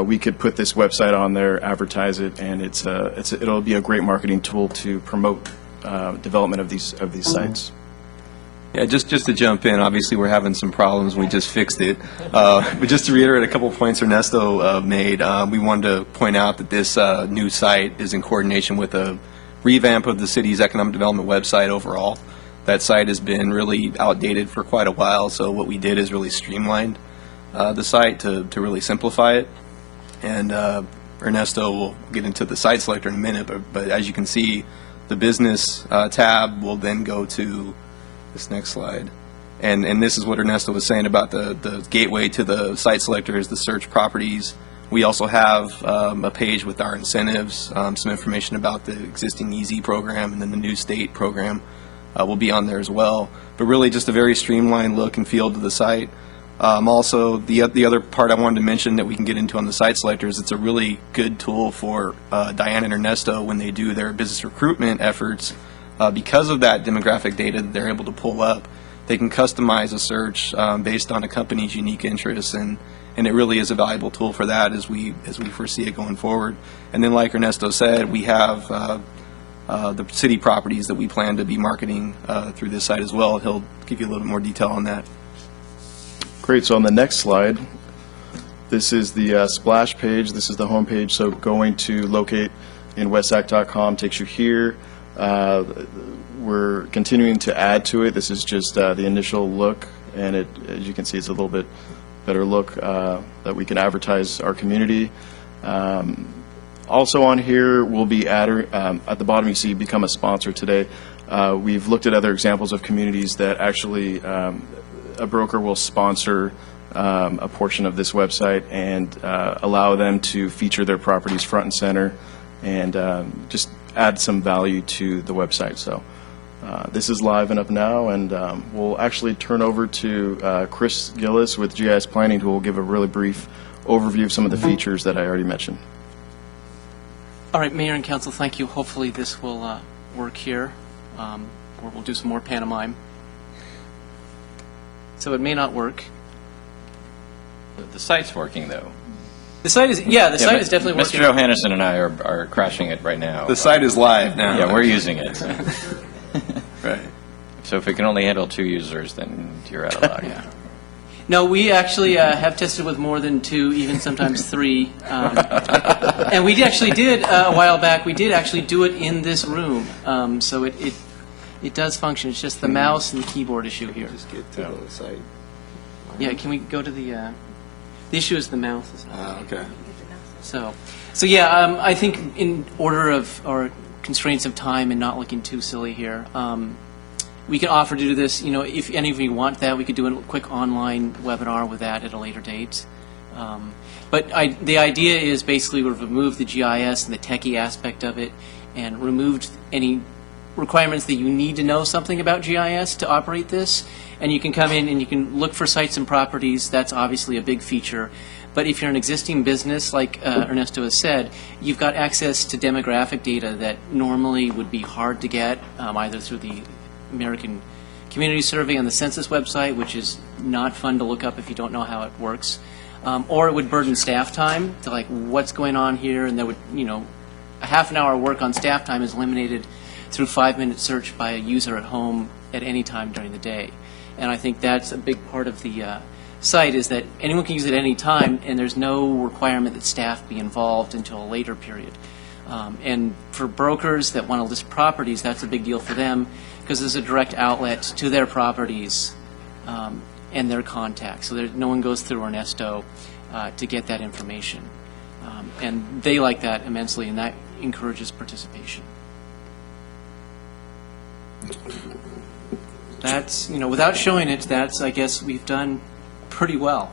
We could put this website on there, advertise it, and it'll be a great marketing tool to promote development of these sites. Yeah, just to jump in, obviously we're having some problems. We just fixed it. But just to reiterate a couple of points Ernesto made, we wanted to point out that this new site is in coordination with a revamp of the city's economic development website overall. That site has been really outdated for quite a while, so what we did is really streamlined the site to really simplify it. And Ernesto will get into the site selector in a minute, but as you can see, the business tab will then go to this next slide. And this is what Ernesto was saying about the gateway to the site selectors, the search properties. We also have a page with our incentives, some information about the existing EZ program, and then the new state program will be on there as well. But really just a very streamlined look and feel to the site. Also, the other part I wanted to mention that we can get into on the site selectors, it's a really good tool for Diane and Ernesto when they do their business recruitment efforts. Because of that demographic data that they're able to pull up, they can customize a search based on a company's unique interests, and it really is a valuable tool for that as we foresee it going forward. And then, like Ernesto said, we have the city properties that we plan to be marketing through this site as well. He'll give you a little bit more detail on that. Great. So on the next slide, this is the splash page. This is the home page. So going to locate in westsac.com takes you here. We're continuing to add to it. This is just the initial look, and as you can see, it's a little bit better look that we can advertise our community. Also on here, we'll be adding, at the bottom you see become a sponsor today. We've looked at other examples of communities that actually a broker will sponsor a portion of this website and allow them to feature their properties front and center and just add some value to the website. So this is live and up now, and we'll actually turn over to Chris Gillis with GIS Planning, who will give a really brief overview of some of the features that I already mentioned. All right, Mayor and Council, thank you. Hopefully this will work here, or we'll do some more pantomime. So it may not work. The site's working, though. The site is, the site is definitely working. Mr. Johannesson and I are crashing it right now. The site is live now. Yeah, we're using it. Right. So if it can only handle 2 users, then you're out of luck. Yeah. No, we actually have tested with more than 2, even sometimes 3. And we actually did, a while back, we did actually do it in this room. So it does function. It's just the mouse and the keyboard issue here. Just get to the site. Yeah, can we go to the issue is the mouse. Okay. So yeah, I think in order of, or constraints of time and not looking too silly here, we can offer to do this, if any of you want that, we could do a quick online webinar with that at a later date. But the idea is basically we've removed the GIS and the techie aspect of it and removed any requirements that you need to know something about GIS to operate this. And you can come in and you can look for sites and properties. That's obviously a big feature. But if you're an existing business, like Ernesto has said, you've got access to demographic data that normally would be hard to get, either through the American Community Survey on the Census website, which is not fun to look up if you don't know how it works, or it would burden staff time to like what's going on here, and that would, a half an hour work on staff time is eliminated through 5-minute search by a user at home at any time during the day. And I think that's a big part of the site, is that anyone can use it at any time, and there's no requirement that staff be involved until a later period. And for brokers that want to list properties, that's a big deal for them, because there's a direct outlet to their properties and their contacts. So no one goes through Ernesto to get that information. And they like that immensely, and that encourages participation. That's, without showing it, that's, I guess, we've done pretty well.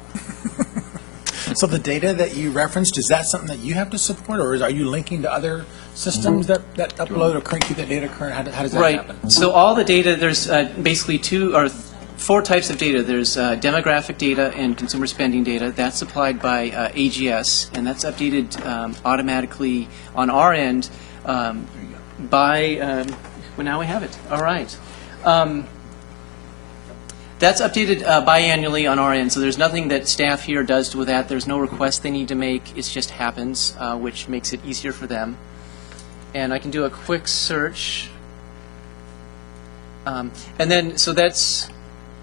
So the data that you referenced, is that something that you have to support, or are you linking to other systems that upload or keep that data current? How does that happen? Right. So all the data, there's basically 2 or 4 types of data. There's demographic data and consumer spending data. That's supplied by AGS, and that's updated automatically on our end by, well, now we have it. All right. That's updated biannually on our end, so there's nothing that staff here does with that. There's no request they need to make. It just happens, which makes it easier for them. And I can do a quick search. And then, so that's,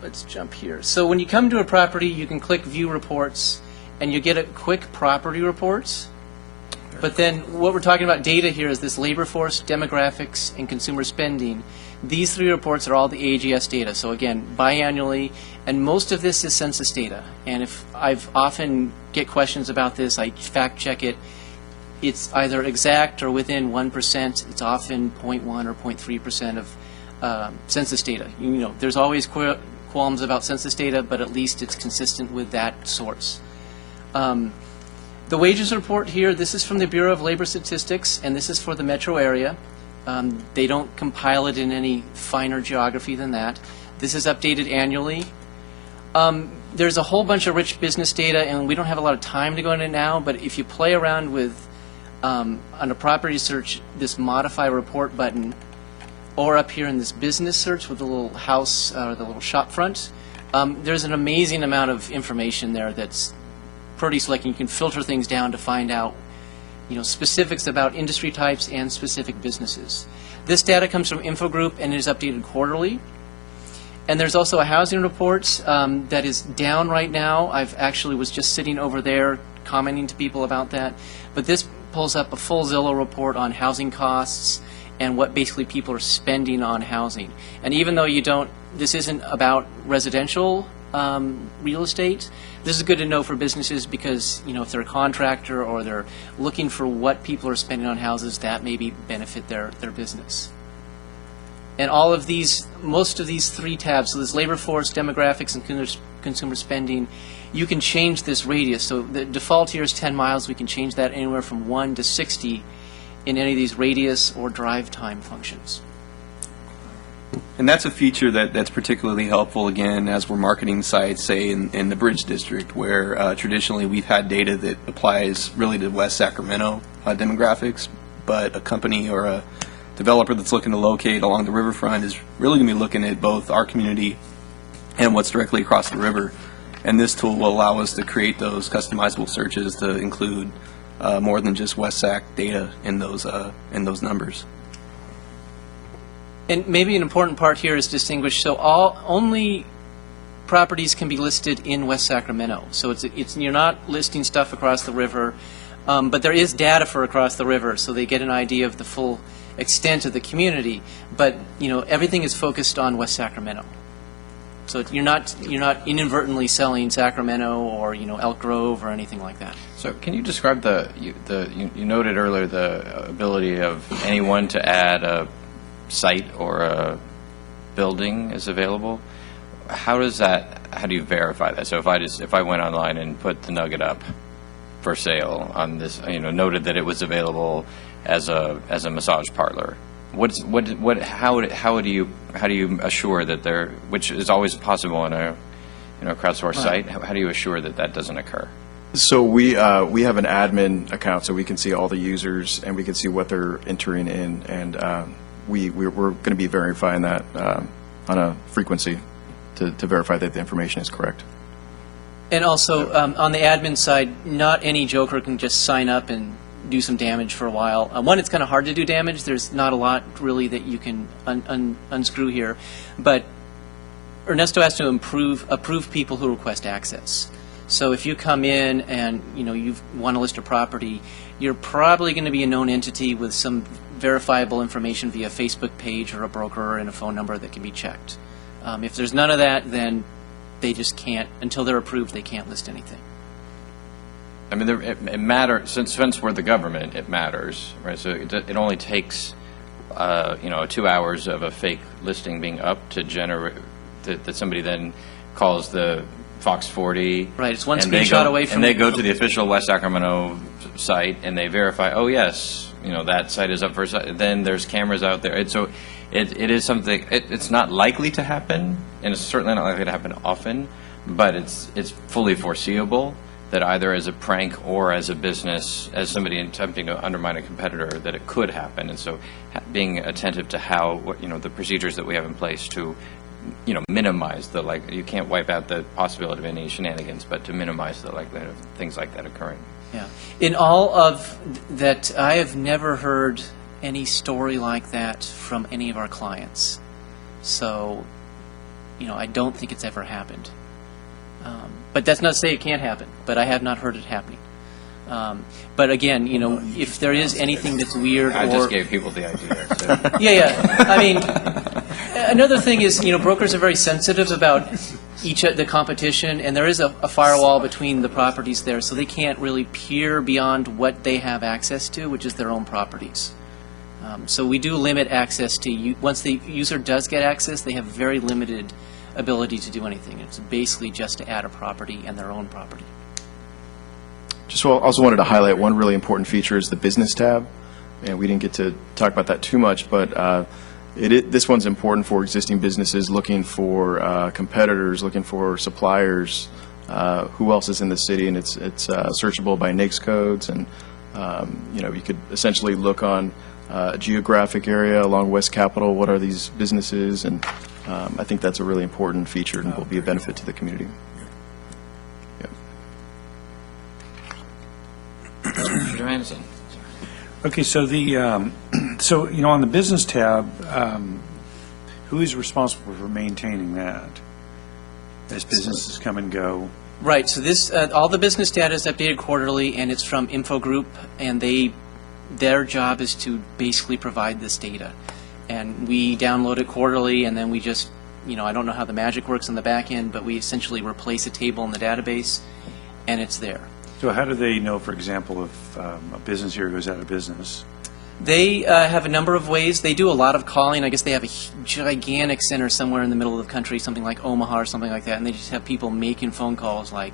let's jump here. So when you come to a property, you can click View Reports, and you get a quick property reports. But then what we're talking about data here is this labor force, demographics, and consumer spending. These three reports are all the AGS data. So again, biannually, and most of this is census data. And if I've often get questions about this, I fact check it. It's either exact or within 1%. It's often 0.1 or 0.3% of census data. You know, there's always qualms about census data, but at least it's consistent with that source. The wages report here, this is from the Bureau of Labor Statistics, and this is for the metro area. They don't compile it in any finer geography than that. This is updated annually. There's a whole bunch of rich business data, and we don't have a lot of time to go into it now, but if you play around with, under property search, this modify report button, or up here in this business search with the little house, or the little shop front, there's an amazing amount of information there that's pretty slick, and you can filter things down to find out, you know, specifics about industry types and specific businesses. This data comes from Infogroup and is updated quarterly. And there's also a housing report that is down right now. I've actually was just sitting over there commenting to people about that. But this pulls up a full Zillow report on housing costs and what basically people are spending on housing. And even though you don't, this isn't about residential real estate, this is good to know for businesses because, you know, if they're a contractor or they're looking for what people are spending on houses, that maybe benefit their business. And all of these, most of these three tabs, so this labor force, demographics, and consumer spending, you can change this radius. So the default here is 10 miles. We can change that anywhere from 1 to 60 in any of these radius or drive time functions. And that's a feature that's particularly helpful, again, as we're marketing sites, say, in the Bridge District, where traditionally we've had data that applies really to West Sacramento demographics, but a company or a developer that's looking to locate along the riverfront is really going to be looking at both our community and what's directly across the river. And this tool will allow us to create those customizable searches to include more than just West Sac data in those numbers. And maybe an important part here is distinguish. So only properties can be listed in West Sacramento. So it's you're not listing stuff across the river, but there is data for across the river, so they get an idea of the full extent of the community. But you know, everything is focused on West Sacramento. So you're not inadvertently selling Sacramento or, you know, Elk Grove or anything like that. So can you describe you noted earlier the ability of anyone to add a site or a building is available? How do you verify that? So if I went online and put the Nugget up for sale on this, you know, noted that it was available as a massage parlor, how do you assure that which is always possible in a crowdsourced site, how do you assure that doesn't occur? So we have an admin account, so we can see all the users and we can see what they're entering in, and we're going to be verifying that on a frequency to verify that the information is correct. And also, on the admin side, not any joker can just sign up and do some damage for a while. One, it's kind of hard to do damage. There's not a lot really that you can unscrew here. But Ernesto has to approve people who request access. So if you come in and you want to list a property, you're probably going to be a known entity with some verifiable information via Facebook page or a broker and a phone number that can be checked. If there's none of that, then they just can't, until they're approved, they can't list anything. I mean, it matters, since we're the government, it matters, right? So it only takes, 2 hours of a fake listing being up to generate, that somebody then calls the Fox 40. Right, it's one screenshot away from... And they go to the official West Sacramento site and they verify, oh yes, that site is up for sale. Then there's cameras out there. So it is something, it's not likely to happen, and it's certainly not likely to happen often, but it's fully foreseeable that either as a prank or as a business, as somebody attempting to undermine a competitor, that it could happen. And so being attentive to the procedures that we have in place to minimize the, you can't wipe out the possibility of any shenanigans, but to minimize the likelihood of things like that occurring. Yeah. In all of that, I have never heard any story like that from any of our clients. So, I don't think it's ever happened. But that's not to say it can't happen, but I have not heard it happening. But again, if there is anything that's weird I or... just gave people the idea. So. Yeah. I mean, another thing is, brokers are very sensitive about the competition, and there is a firewall between the properties there, so they can't really peer beyond what they have access to, which is their own properties. So we do limit access to, once the user does get access, they have very limited ability to do anything. It's basically just to add a property and their own property. Just also wanted to highlight one really important feature is the business tab, and we didn't get to talk about that too much, but this one's important for existing businesses looking for competitors, looking for suppliers, who else is in the city, and it's searchable by NAICS codes, and you could essentially look on a geographic area along West Capitol, what are these businesses, and I think that's a really important feature and will be a benefit to the community. Mr. Johannesson. Okay, so on the business tab, who is responsible for maintaining that as businesses come and go? Right. So this, all the business data is updated quarterly, and it's from Info Group, and their job is to basically provide this data, and we download it quarterly, and then we just, I don't know how the magic works on the back end, but we essentially replace a table in the database, and it's there. So how do they know, for example, if a business here goes out of business? They have a number of ways. They do a lot of calling. I guess they have a gigantic center somewhere in the middle of the country, something like Omaha or something like that, and they just have people making phone calls like,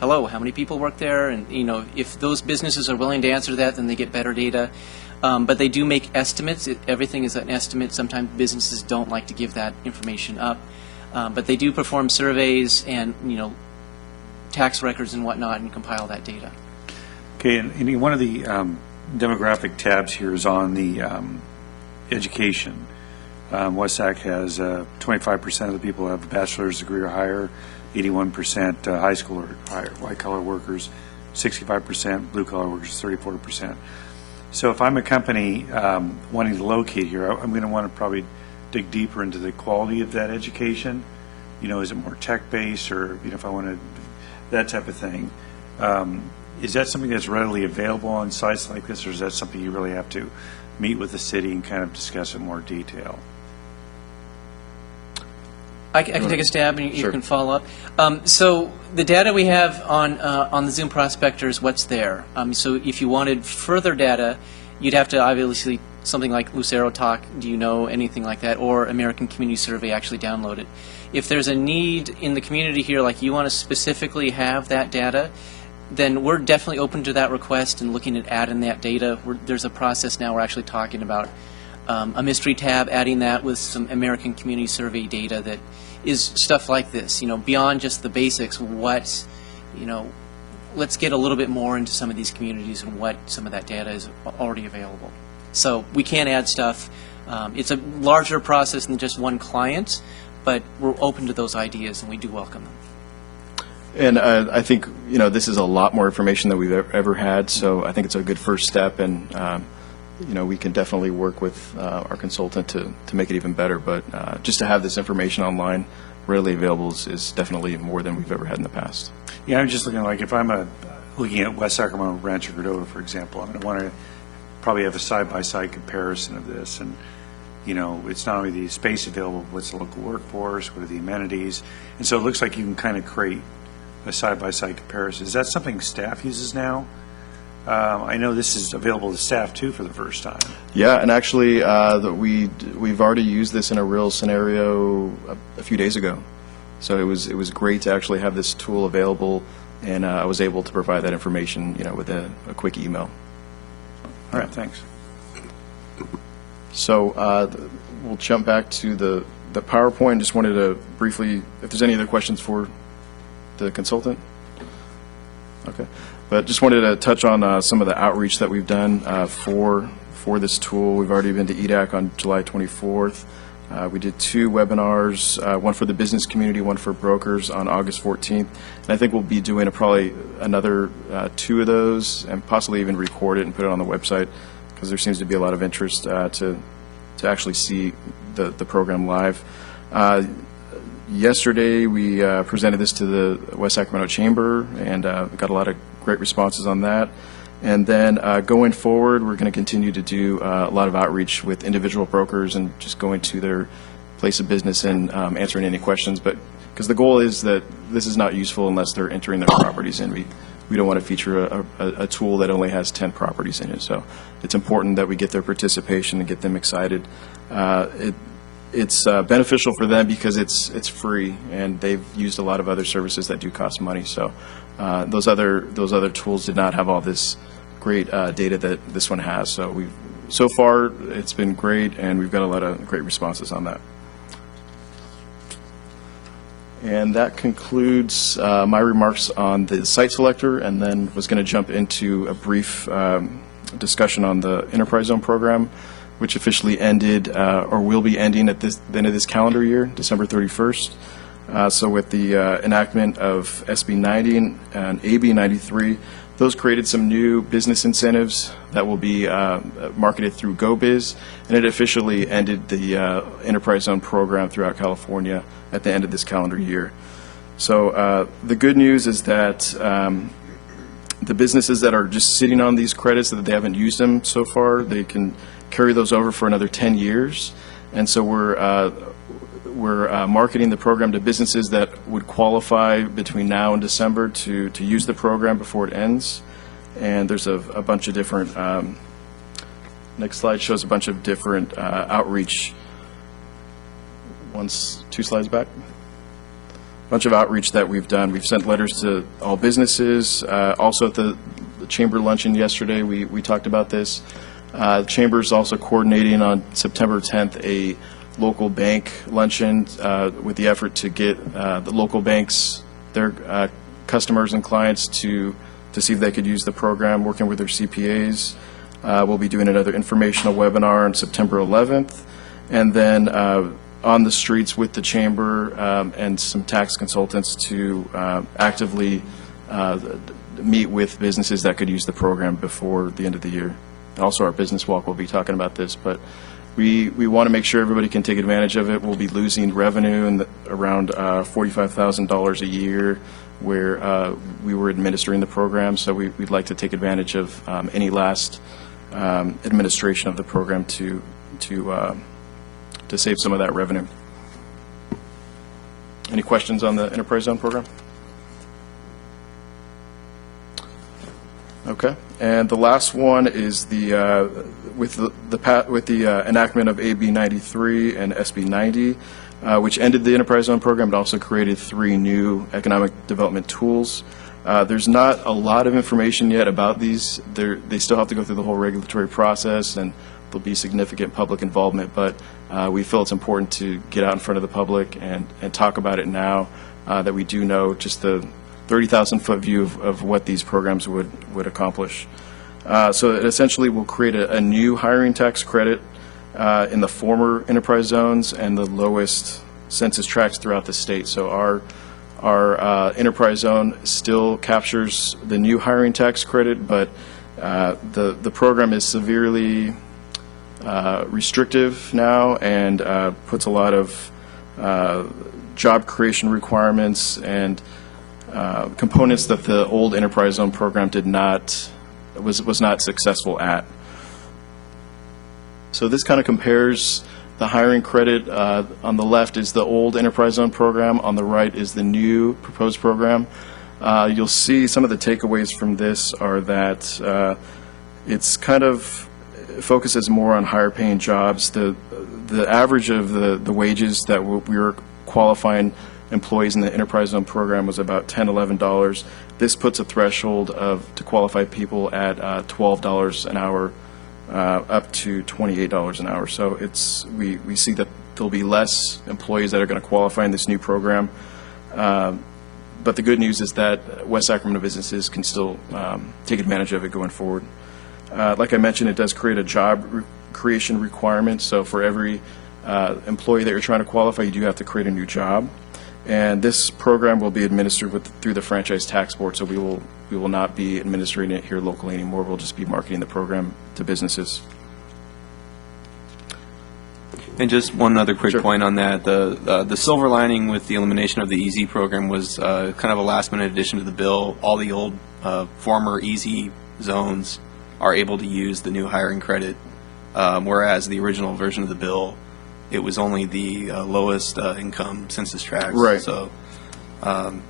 hello, how many people work there? And, if those businesses are willing to answer that, then they get better data. But they do make estimates. Everything is an estimate. Sometimes businesses don't like to give that information up. But they do perform surveys and, tax records and whatnot and compile that data. Okay, and one of the demographic tabs here is on the education. WESAC has 25% of the people have a bachelor's degree or higher, 81% high school or higher, white-collar workers, 65% blue-collar workers, 34%. So if I'm a company wanting to locate here, I'm going to want to probably dig deeper into the quality of that education. Is it more tech-based, or if I want to, that type of thing. Is that something that's readily available on sites like this, or is that something you really have to meet with the city and kind of discuss in more detail? I can take a stab, and you can follow up. So the data we have on the Zoom prospector is what's there. So if you wanted further data, you'd have to obviously something like Lucero Talk, do you know anything like that, or American Community Survey, actually download it. If there's a need in the community here, like you want to specifically have that data, then we're definitely open to that request and looking at adding that data. There's a process now we're actually talking about a mystery tab, adding that with some American Community Survey data that is stuff like this, beyond just the basics, let's get a little bit more into some of these communities and what some of that data is already available. So we can add stuff. It's a larger process than just one client, but we're open to those ideas and we do welcome them. And I think, this is a lot more information than we've ever had, so I think it's a good first step, and, we can definitely work with our consultant to make it even better, but just to have this information online readily available is definitely more than we've ever had in the past. Yeah, I'm just looking like if I'm looking at West Sacramento, Rancho Cordova, for example, I'm going to want to probably have a side-by-side comparison of this, and it's not only the space available, what's the local workforce, what are the amenities, and so it looks like you can kind of create a side-by-side comparison. Is that something staff uses now? I know this is available to staff too for the first time. Yeah, and actually we've already used this in a real scenario a few days ago. So it was great to actually have this tool available, and I was able to provide that information, with a quick email. All right, thanks. So we'll jump back to the PowerPoint. Just wanted to briefly, if there's any other questions for the consultant. Okay, but just wanted to touch on some of the outreach that we've done for this tool. We've already been to EDAC on July 24th. We did 2 webinars, one for the business community, one for brokers on August 14th. And I think we'll be doing probably another 2 of those and possibly even record it and put it on the website because there seems to be a lot of interest to actually see the program live. Yesterday, we presented this to the West Sacramento Chamber and got a lot of great responses on that. And then going forward, we're going to continue to do a lot of outreach with individual brokers and just going to their place of business and answering any questions. But because the goal is that this is not useful unless they're entering their properties in. We don't want to feature a tool that only has 10 properties in it. So it's important that we get their participation and get them excited. It's beneficial for them because it's free and they've used a lot of other services that do cost money. So those other tools did not have all this great data that this one has. So far it's been great and we've got a lot of great responses on that. And that concludes my remarks on the site selector, and then was going to jump into a brief discussion on the Enterprise Zone program, which officially ended or will be ending at the end of this calendar year, December 31st. So with the enactment of SB 90 and AB 93, those created some new business incentives that will be marketed through GoBiz, and it officially ended the Enterprise Zone program throughout California at the end of this calendar year. So the good news is that the businesses that are just sitting on these credits, that they haven't used them so far, they can carry those over for another 10 years. And so we're marketing the program to businesses that would qualify between now and December to use the program before it ends. And there's a bunch of different, next slide shows a bunch of different outreach. 2 slides back. A bunch of outreach that we've done. We've sent letters to all businesses. Also at the Chamber luncheon yesterday, we talked about this. The Chamber is also coordinating on September 10th a local bank luncheon with the effort to get the local banks, their customers and clients to see if they could use the program, working with their CPAs. We'll be doing another informational webinar on September 11th, and then on the streets with the Chamber and some tax consultants to actively meet with businesses that could use the program before the end of the year. Also, our business walk will be talking about this, but we want to make sure everybody can take advantage of it. We'll be losing revenue in around $45,000 a year where we were administering the program, so we'd like to take advantage of any last administration of the program to save some of that revenue. Any questions on the Enterprise Zone program? Okay, and the last one is with the enactment of AB 93 and SB 90, which ended the Enterprise Zone program, but also created 3 new economic development tools. There's not a lot of information yet about these. They still have to go through the whole regulatory process, and there'll be significant public involvement, but we feel it's important to get out in front of the public and talk about it now that we do know just the 30,000-foot view of what these programs would accomplish. So it essentially will create a new hiring tax credit in the former enterprise zones and the lowest census tracts throughout the state. So our enterprise zone still captures the new hiring tax credit, but the program is severely restrictive now and puts a lot of job creation requirements and components that the old enterprise zone program was not successful at. So this kind of compares the hiring credit. On the left is the old enterprise zone program. On the right is the new proposed program. You'll see some of the takeaways from this are that it's kind of focuses more on higher paying jobs. The average of the wages that we were qualifying employees in the Enterprise Zone program was about $10, $11. This puts a threshold to qualify people at $12 an hour up to $28 an hour. So we see that there'll be less employees that are going to qualify in this new program. But the good news is that West Sacramento businesses can still take advantage of it going forward. Like I mentioned, it does create a job creation requirement. So for every employee that you're trying to qualify, you do have to create a new job. And this program will be administered through the Franchise Tax Board, so we will not be administering it here locally anymore. We'll just be marketing the program to businesses. And just one other quick point on that, the silver lining with the elimination of the EZ program was kind of a last-minute addition to the bill. All the old former EZ zones are able to use the new hiring credit, whereas the original version of the bill, it was only the lowest income census tracts. Right. So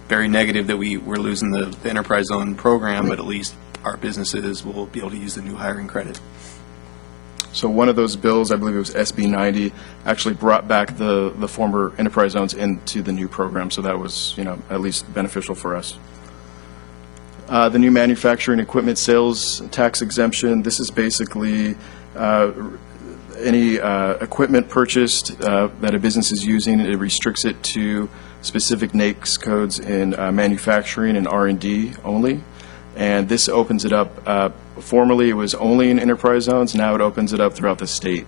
very negative that we're losing the enterprise zone program, but at least our businesses will be able to use the new hiring credit. So one of those bills, I believe it was SB 90, actually brought back the former enterprise zones into the new program. So that was, at least beneficial for us. The new manufacturing equipment sales tax exemption, this is basically any equipment purchased that a business is using. It restricts it to specific NAICS codes in manufacturing and R&D only. And this opens it up. Formerly, it was only in enterprise zones. Now it opens it up throughout the state.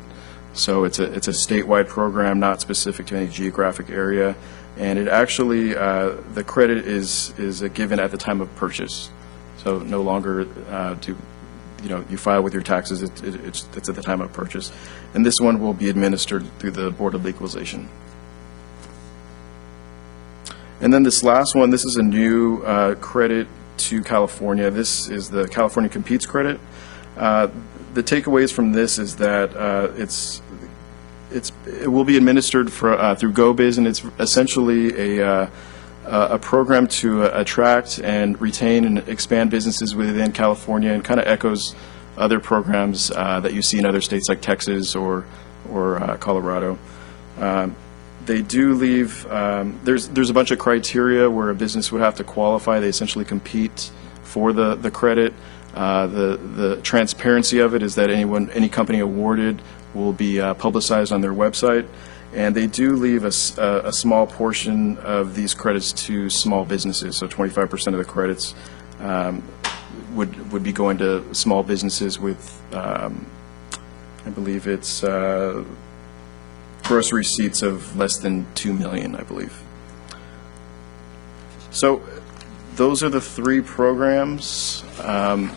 So it's a statewide program, not specific to any geographic area. And it actually, the credit is given at the time of purchase. So no longer you file with your taxes. It's at the time of purchase. And this one will be administered through the Board of Equalization. And then this last one, this is a new credit to California. This is the California Competes credit. The takeaways from this is that it will be administered through GoBiz, and it's essentially a program to attract and retain and expand businesses within California, and kind of echoes other programs that you see in other states like Texas or Colorado. They do leave, there's a bunch of criteria where a business would have to qualify. They essentially compete for the credit. The transparency of it is that any company awarded will be publicized on their website. And they do leave a small portion of these credits to small businesses. So 25% of the credits would be going to small businesses with, I believe it's gross receipts of less than $2 million, I believe. So those are the three programs. Like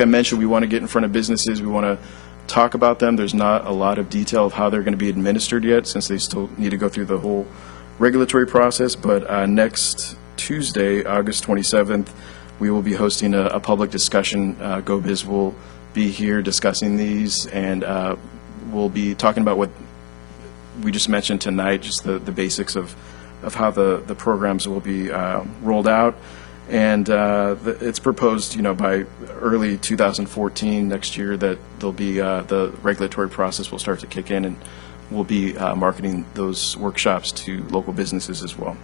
I mentioned, we want to get in front of businesses. We want to talk about them. There's not a lot of detail of how they're going to be administered yet, since they still need to go through the whole regulatory process. But next Tuesday, August 27th, we will be hosting a public discussion. GoBiz will be here discussing these, and we'll be talking about what we just mentioned tonight, just the basics of how the programs will be rolled out. And it's proposed, by early 2014, next year, that there'll be the regulatory process will start to kick in, and we'll be marketing those workshops to local businesses as well.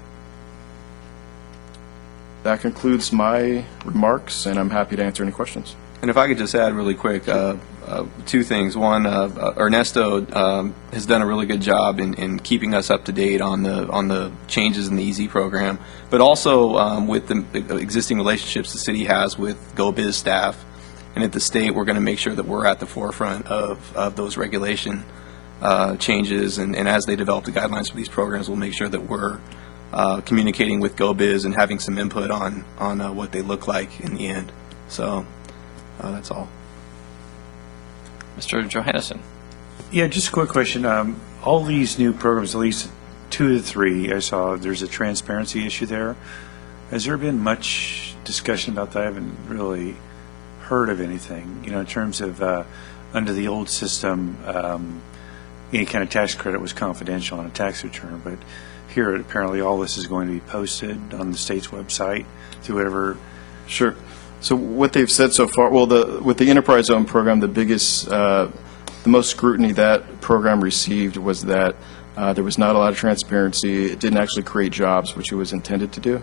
That concludes my remarks, and I'm happy to answer any questions. And if I could just add really quick, two things. One, Ernesto has done a really good job in keeping us up to date on the changes in the EZ program, but also with the existing relationships the city has with GoBiz staff, and at the state, we're going to make sure that we're at the forefront of those regulation changes, and as they develop the guidelines for these programs, we'll make sure that we're communicating with GoBiz and having some input on what they look like in the end. So that's all. Mr. Johannesson. Yeah, just a quick question. All these new programs, at least 2 to 3, I saw there's a transparency issue there. Has there been much discussion about that? I haven't really heard of anything, in terms of under the old system, any kind of tax credit was confidential on a tax return, but here apparently all this is going to be posted on the state's website through whatever. Sure. So what they've said so far, well, with the Enterprise Zone program, the most scrutiny that program received was that there was not a lot of transparency. It didn't actually create jobs, which it was intended to do.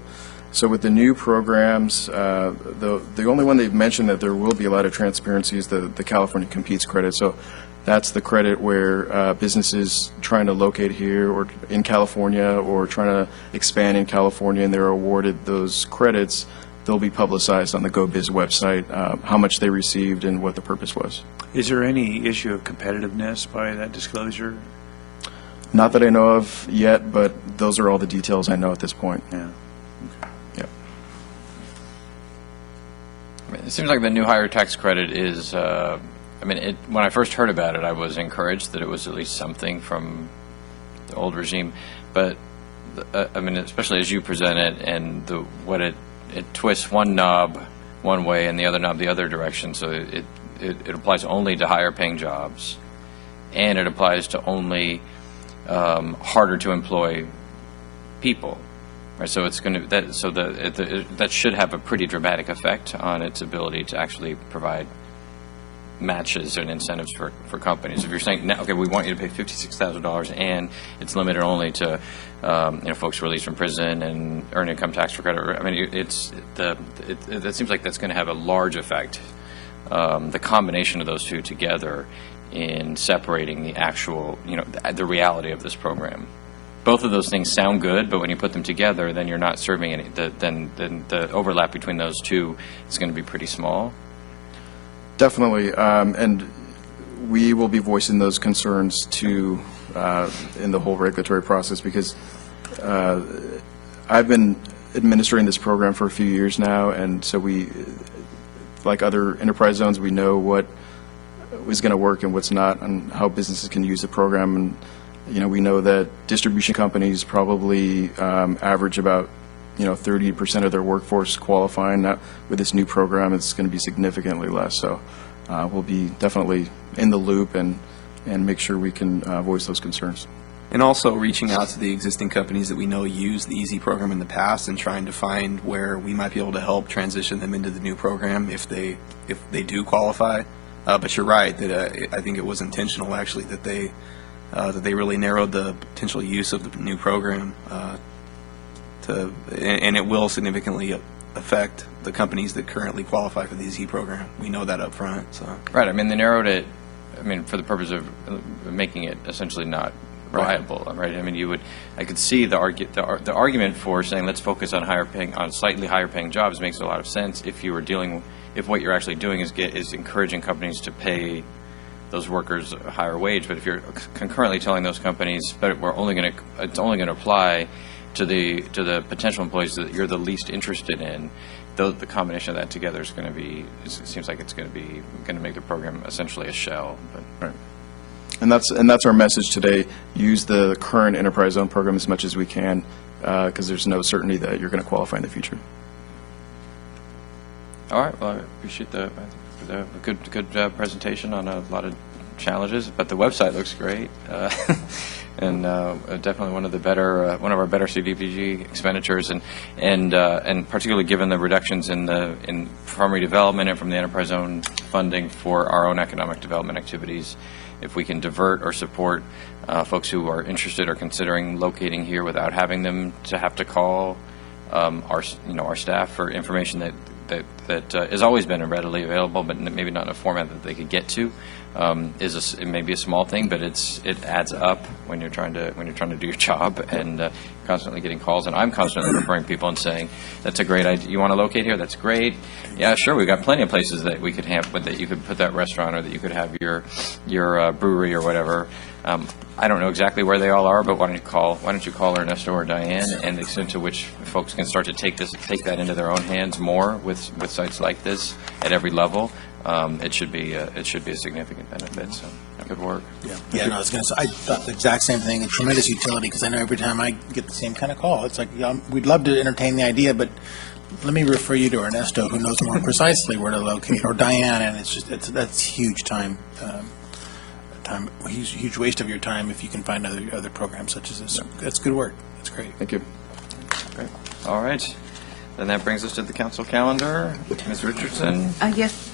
So with the new programs, the only one they've mentioned that there will be a lot of transparency is the California Competes credit. So that's the credit where businesses trying to locate here or in California or trying to expand in California, and they're awarded those credits, they'll be publicized on the GoBiz website, how much they received and what the purpose was. Is there any issue of competitiveness by that disclosure? Not that I know of yet, but those are all the details I know at this point. Yeah. Yep. I mean, it seems like the new hire tax credit is, when I first heard about it, I was encouraged that it was at least something from the old regime. But, especially as you present it and what it twists one knob one way and the other knob the other direction. So it applies only to higher paying jobs, and it applies to only harder to employ people. Right, so it's going to that should have a pretty dramatic effect on its ability to actually provide matches and incentives for companies. If you're saying, okay, we want you to pay $56,000 and it's limited only to folks released from prison and earned income tax credit. I mean, it seems like that's going to have a large effect. The combination of those two together in separating the actual, the reality of this program. Both of those things sound good, but when you put them together, then you're not serving any. Then the overlap between those two is going to be pretty small. Definitely, and we will be voicing those concerns too in the whole regulatory process, because I've been administering this program for a few years now, and so we, like other enterprise zones, we know what is going to work and what's not, and how businesses can use the program. And we know that distribution companies probably average about 30% of their workforce qualifying. Now, with this new program, it's going to be significantly less. So we'll be definitely in the loop and make sure we can voice those concerns. And also reaching out to the existing companies that we know use the EZ program in the past and trying to find where we might be able to help transition them into the new program if they do qualify. But you're right that I think it was intentional actually that they really narrowed the potential use of the new program. And it will significantly affect the companies that currently qualify for the EZ program. We know that up front. So. Right. They narrowed it, for the purpose of making it essentially not viable. Right. I could see the argument for saying let's focus on slightly higher paying jobs makes a lot of sense if what you're actually doing is encouraging companies to pay those workers a higher wage. But if you're concurrently telling those companies, but it's only going to apply to the potential employees that you're the least interested in, the combination of that together is going to be. It seems like it's going to make the program essentially a shell. But right, and that's our message today. Use the current enterprise zone program as much as we can, because there's no certainty that you're going to qualify in the future. All right. Well, I appreciate the good presentation on a lot of challenges, but the website looks great. And definitely one of our better CDBG expenditures, and particularly given the reductions from redevelopment and from the enterprise zone funding for our own economic development activities, if we can divert or support folks who are interested or considering locating here without having them to have to call our staff for information that has always been readily available, but maybe not in a format that they could get to. It may be a small thing, but it adds up when you're trying to do your job, and constantly getting calls. And I'm constantly referring people and saying, "That's a great idea. You want to locate here? That's great. Yeah, sure. We've got plenty of places that we could have, but that you could put that restaurant, or that you could have your brewery or whatever." I don't know exactly where they all are, but why don't you call Ernesto or Diane, and the extent to which folks can start to take that into their own hands more with sites like this at every level. It should be a significant benefit. So good work. Yeah. No, I was going to say, I thought the exact same thing. A tremendous utility, because I know every time I get the same kind of call, it's like, we'd love to entertain the idea, but let me refer you to Ernesto, who knows more precisely where to locate, or Diane, and that's huge time. Huge waste of your time if you can find other programs such as this. That's good work. That's great. Thank you. Great. All right. Then that brings us to the council calendar. Ms. Richardson. Yes.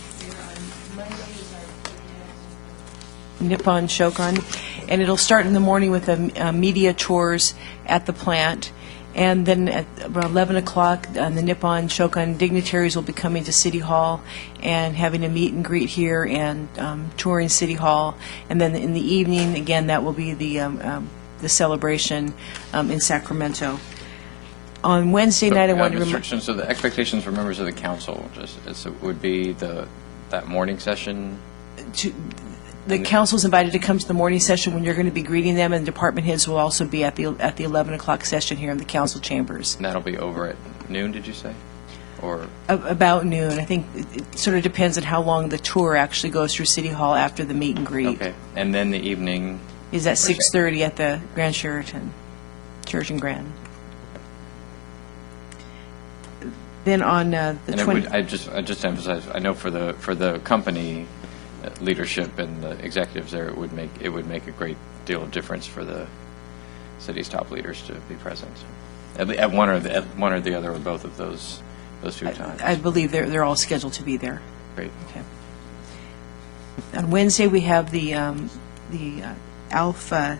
Nippon Shokan, and it'll start in the morning with media tours at the plant, and then at around 11 o'clock, the Nippon Shokan dignitaries will be coming to City Hall and having a meet and greet here and touring City Hall, and then in the evening, again, that will be the celebration in Sacramento. On Wednesday night, I wanted to Restrictions, so the expectations for members of the council would be that morning session? the council's invited to come to the morning session when you're going to be greeting them, and department heads will also be at the 11 o'clock session here in the council chambers. And that'll be over at noon, did you say? Or About noon. I think it sort of depends on how long the tour actually goes through City Hall after the meet and greet. okay, and then the evening. Is at 6:30 at the Grand Sheraton Grand. Then on the And 20. I just emphasize, I know for the company leadership and the executives there, it would make a great deal of difference for the city's top leaders to be present at one or the other or both of those two times. I believe they're all scheduled to be there. Great. Okay. On Wednesday, we have the Alpha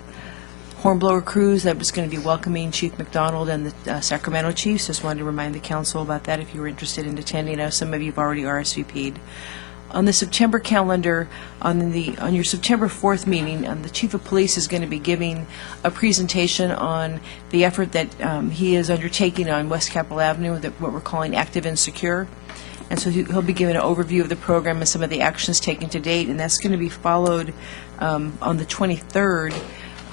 Hornblower Cruise that was going to be welcoming Chief McDonald and the Sacramento Chiefs. Just wanted to remind the council about that if you were interested in attending. I know some of you have already RSVP'd. On the September calendar, on your September 4th meeting, the Chief of Police is going to be giving a presentation on the effort that he is undertaking on West Capitol Avenue, what we're calling Active and Secure. And so he'll be giving an overview of the program and some of the actions taken to date, and that's going to be followed on the 23rd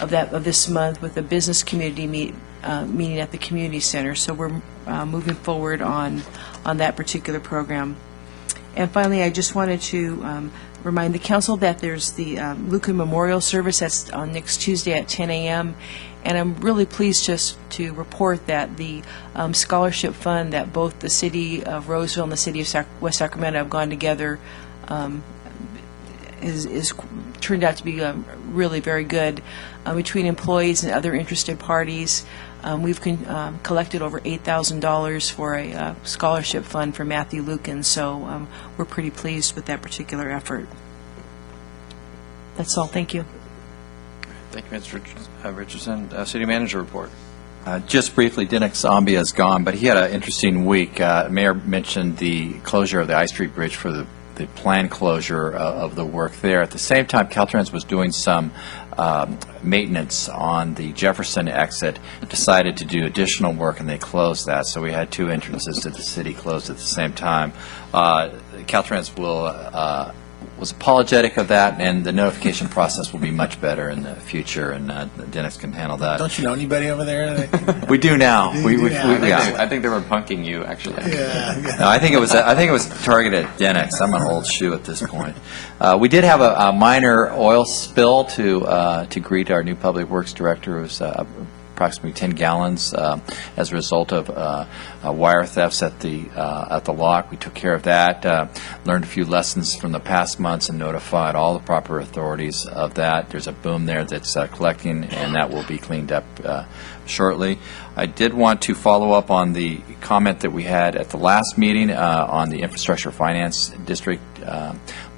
of this month with a business community meeting at the community center. So we're moving forward on that particular program. And finally, I just wanted to remind the council that there's the Lucan Memorial Service that's on next Tuesday at 10 a.m. And I'm really pleased just to report that the scholarship fund that both the city of Roseville and the city of West Sacramento have gone together is turned out to be really very good. Between employees and other interested parties, we've collected over $8,000 for a scholarship fund for Matthew Lucan, so we're pretty pleased with that particular effort. That's all. Thank you. Thank you, Mr. Richardson. City Manager report. Just briefly, Dennis Zambia is gone, but he had an interesting week. Mayor mentioned the closure of the I Street Bridge for the planned closure of the work there. At the same time, Caltrans was doing some maintenance on the Jefferson exit, decided to do additional work, and they closed that. So we had two entrances to the city closed at the same time. Caltrans was apologetic of that, and the notification process will be much better in the future, and Dennis can handle that. Don't you know anybody over there? We do now. I think they were punking you, actually. Yeah. No, I think it was targeted at Dennis. I'm an old shoe at this point. We did have a minor oil spill to greet our new public works director. It was approximately 10 gallons as a result of wire thefts at the lock. We took care of that, learned a few lessons from the past months, and notified all the proper authorities of that. There's a boom there that's collecting, and that will be cleaned up shortly. I did want to follow up on the comment that we had at the last meeting on the Infrastructure Finance District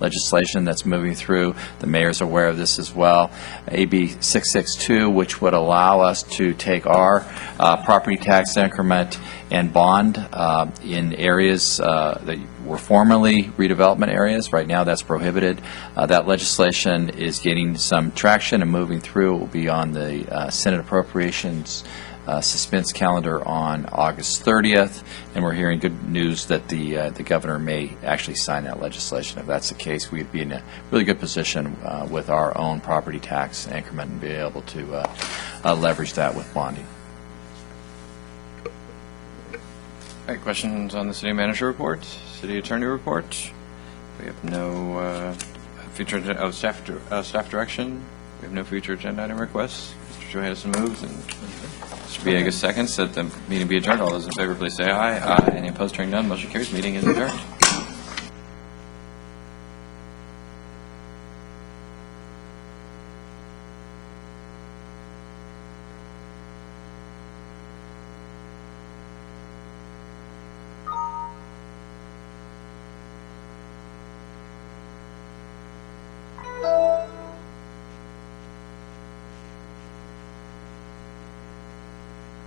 legislation that's moving through. The mayor's aware of this as well. AB 662, which would allow us to take our property tax increment and bond in areas that were formerly redevelopment areas. Right now that's prohibited. That legislation is gaining some traction and moving through. It will be on the Senate Appropriations suspense calendar on August 30th, and we're hearing good news that the governor may actually sign that legislation. If that's the case, we'd be in a really good position with our own property tax increment and be able to leverage that with bonding. All right, questions on the City Manager report? City Attorney report? We have no future staff direction. We have no future agenda item requests. Mr. Johansson moves and Mr. Villegas seconds that the meeting be adjourned. All those in favor, please say aye. Aye. Any opposed, hearing none. Motion carries. Meeting is adjourned.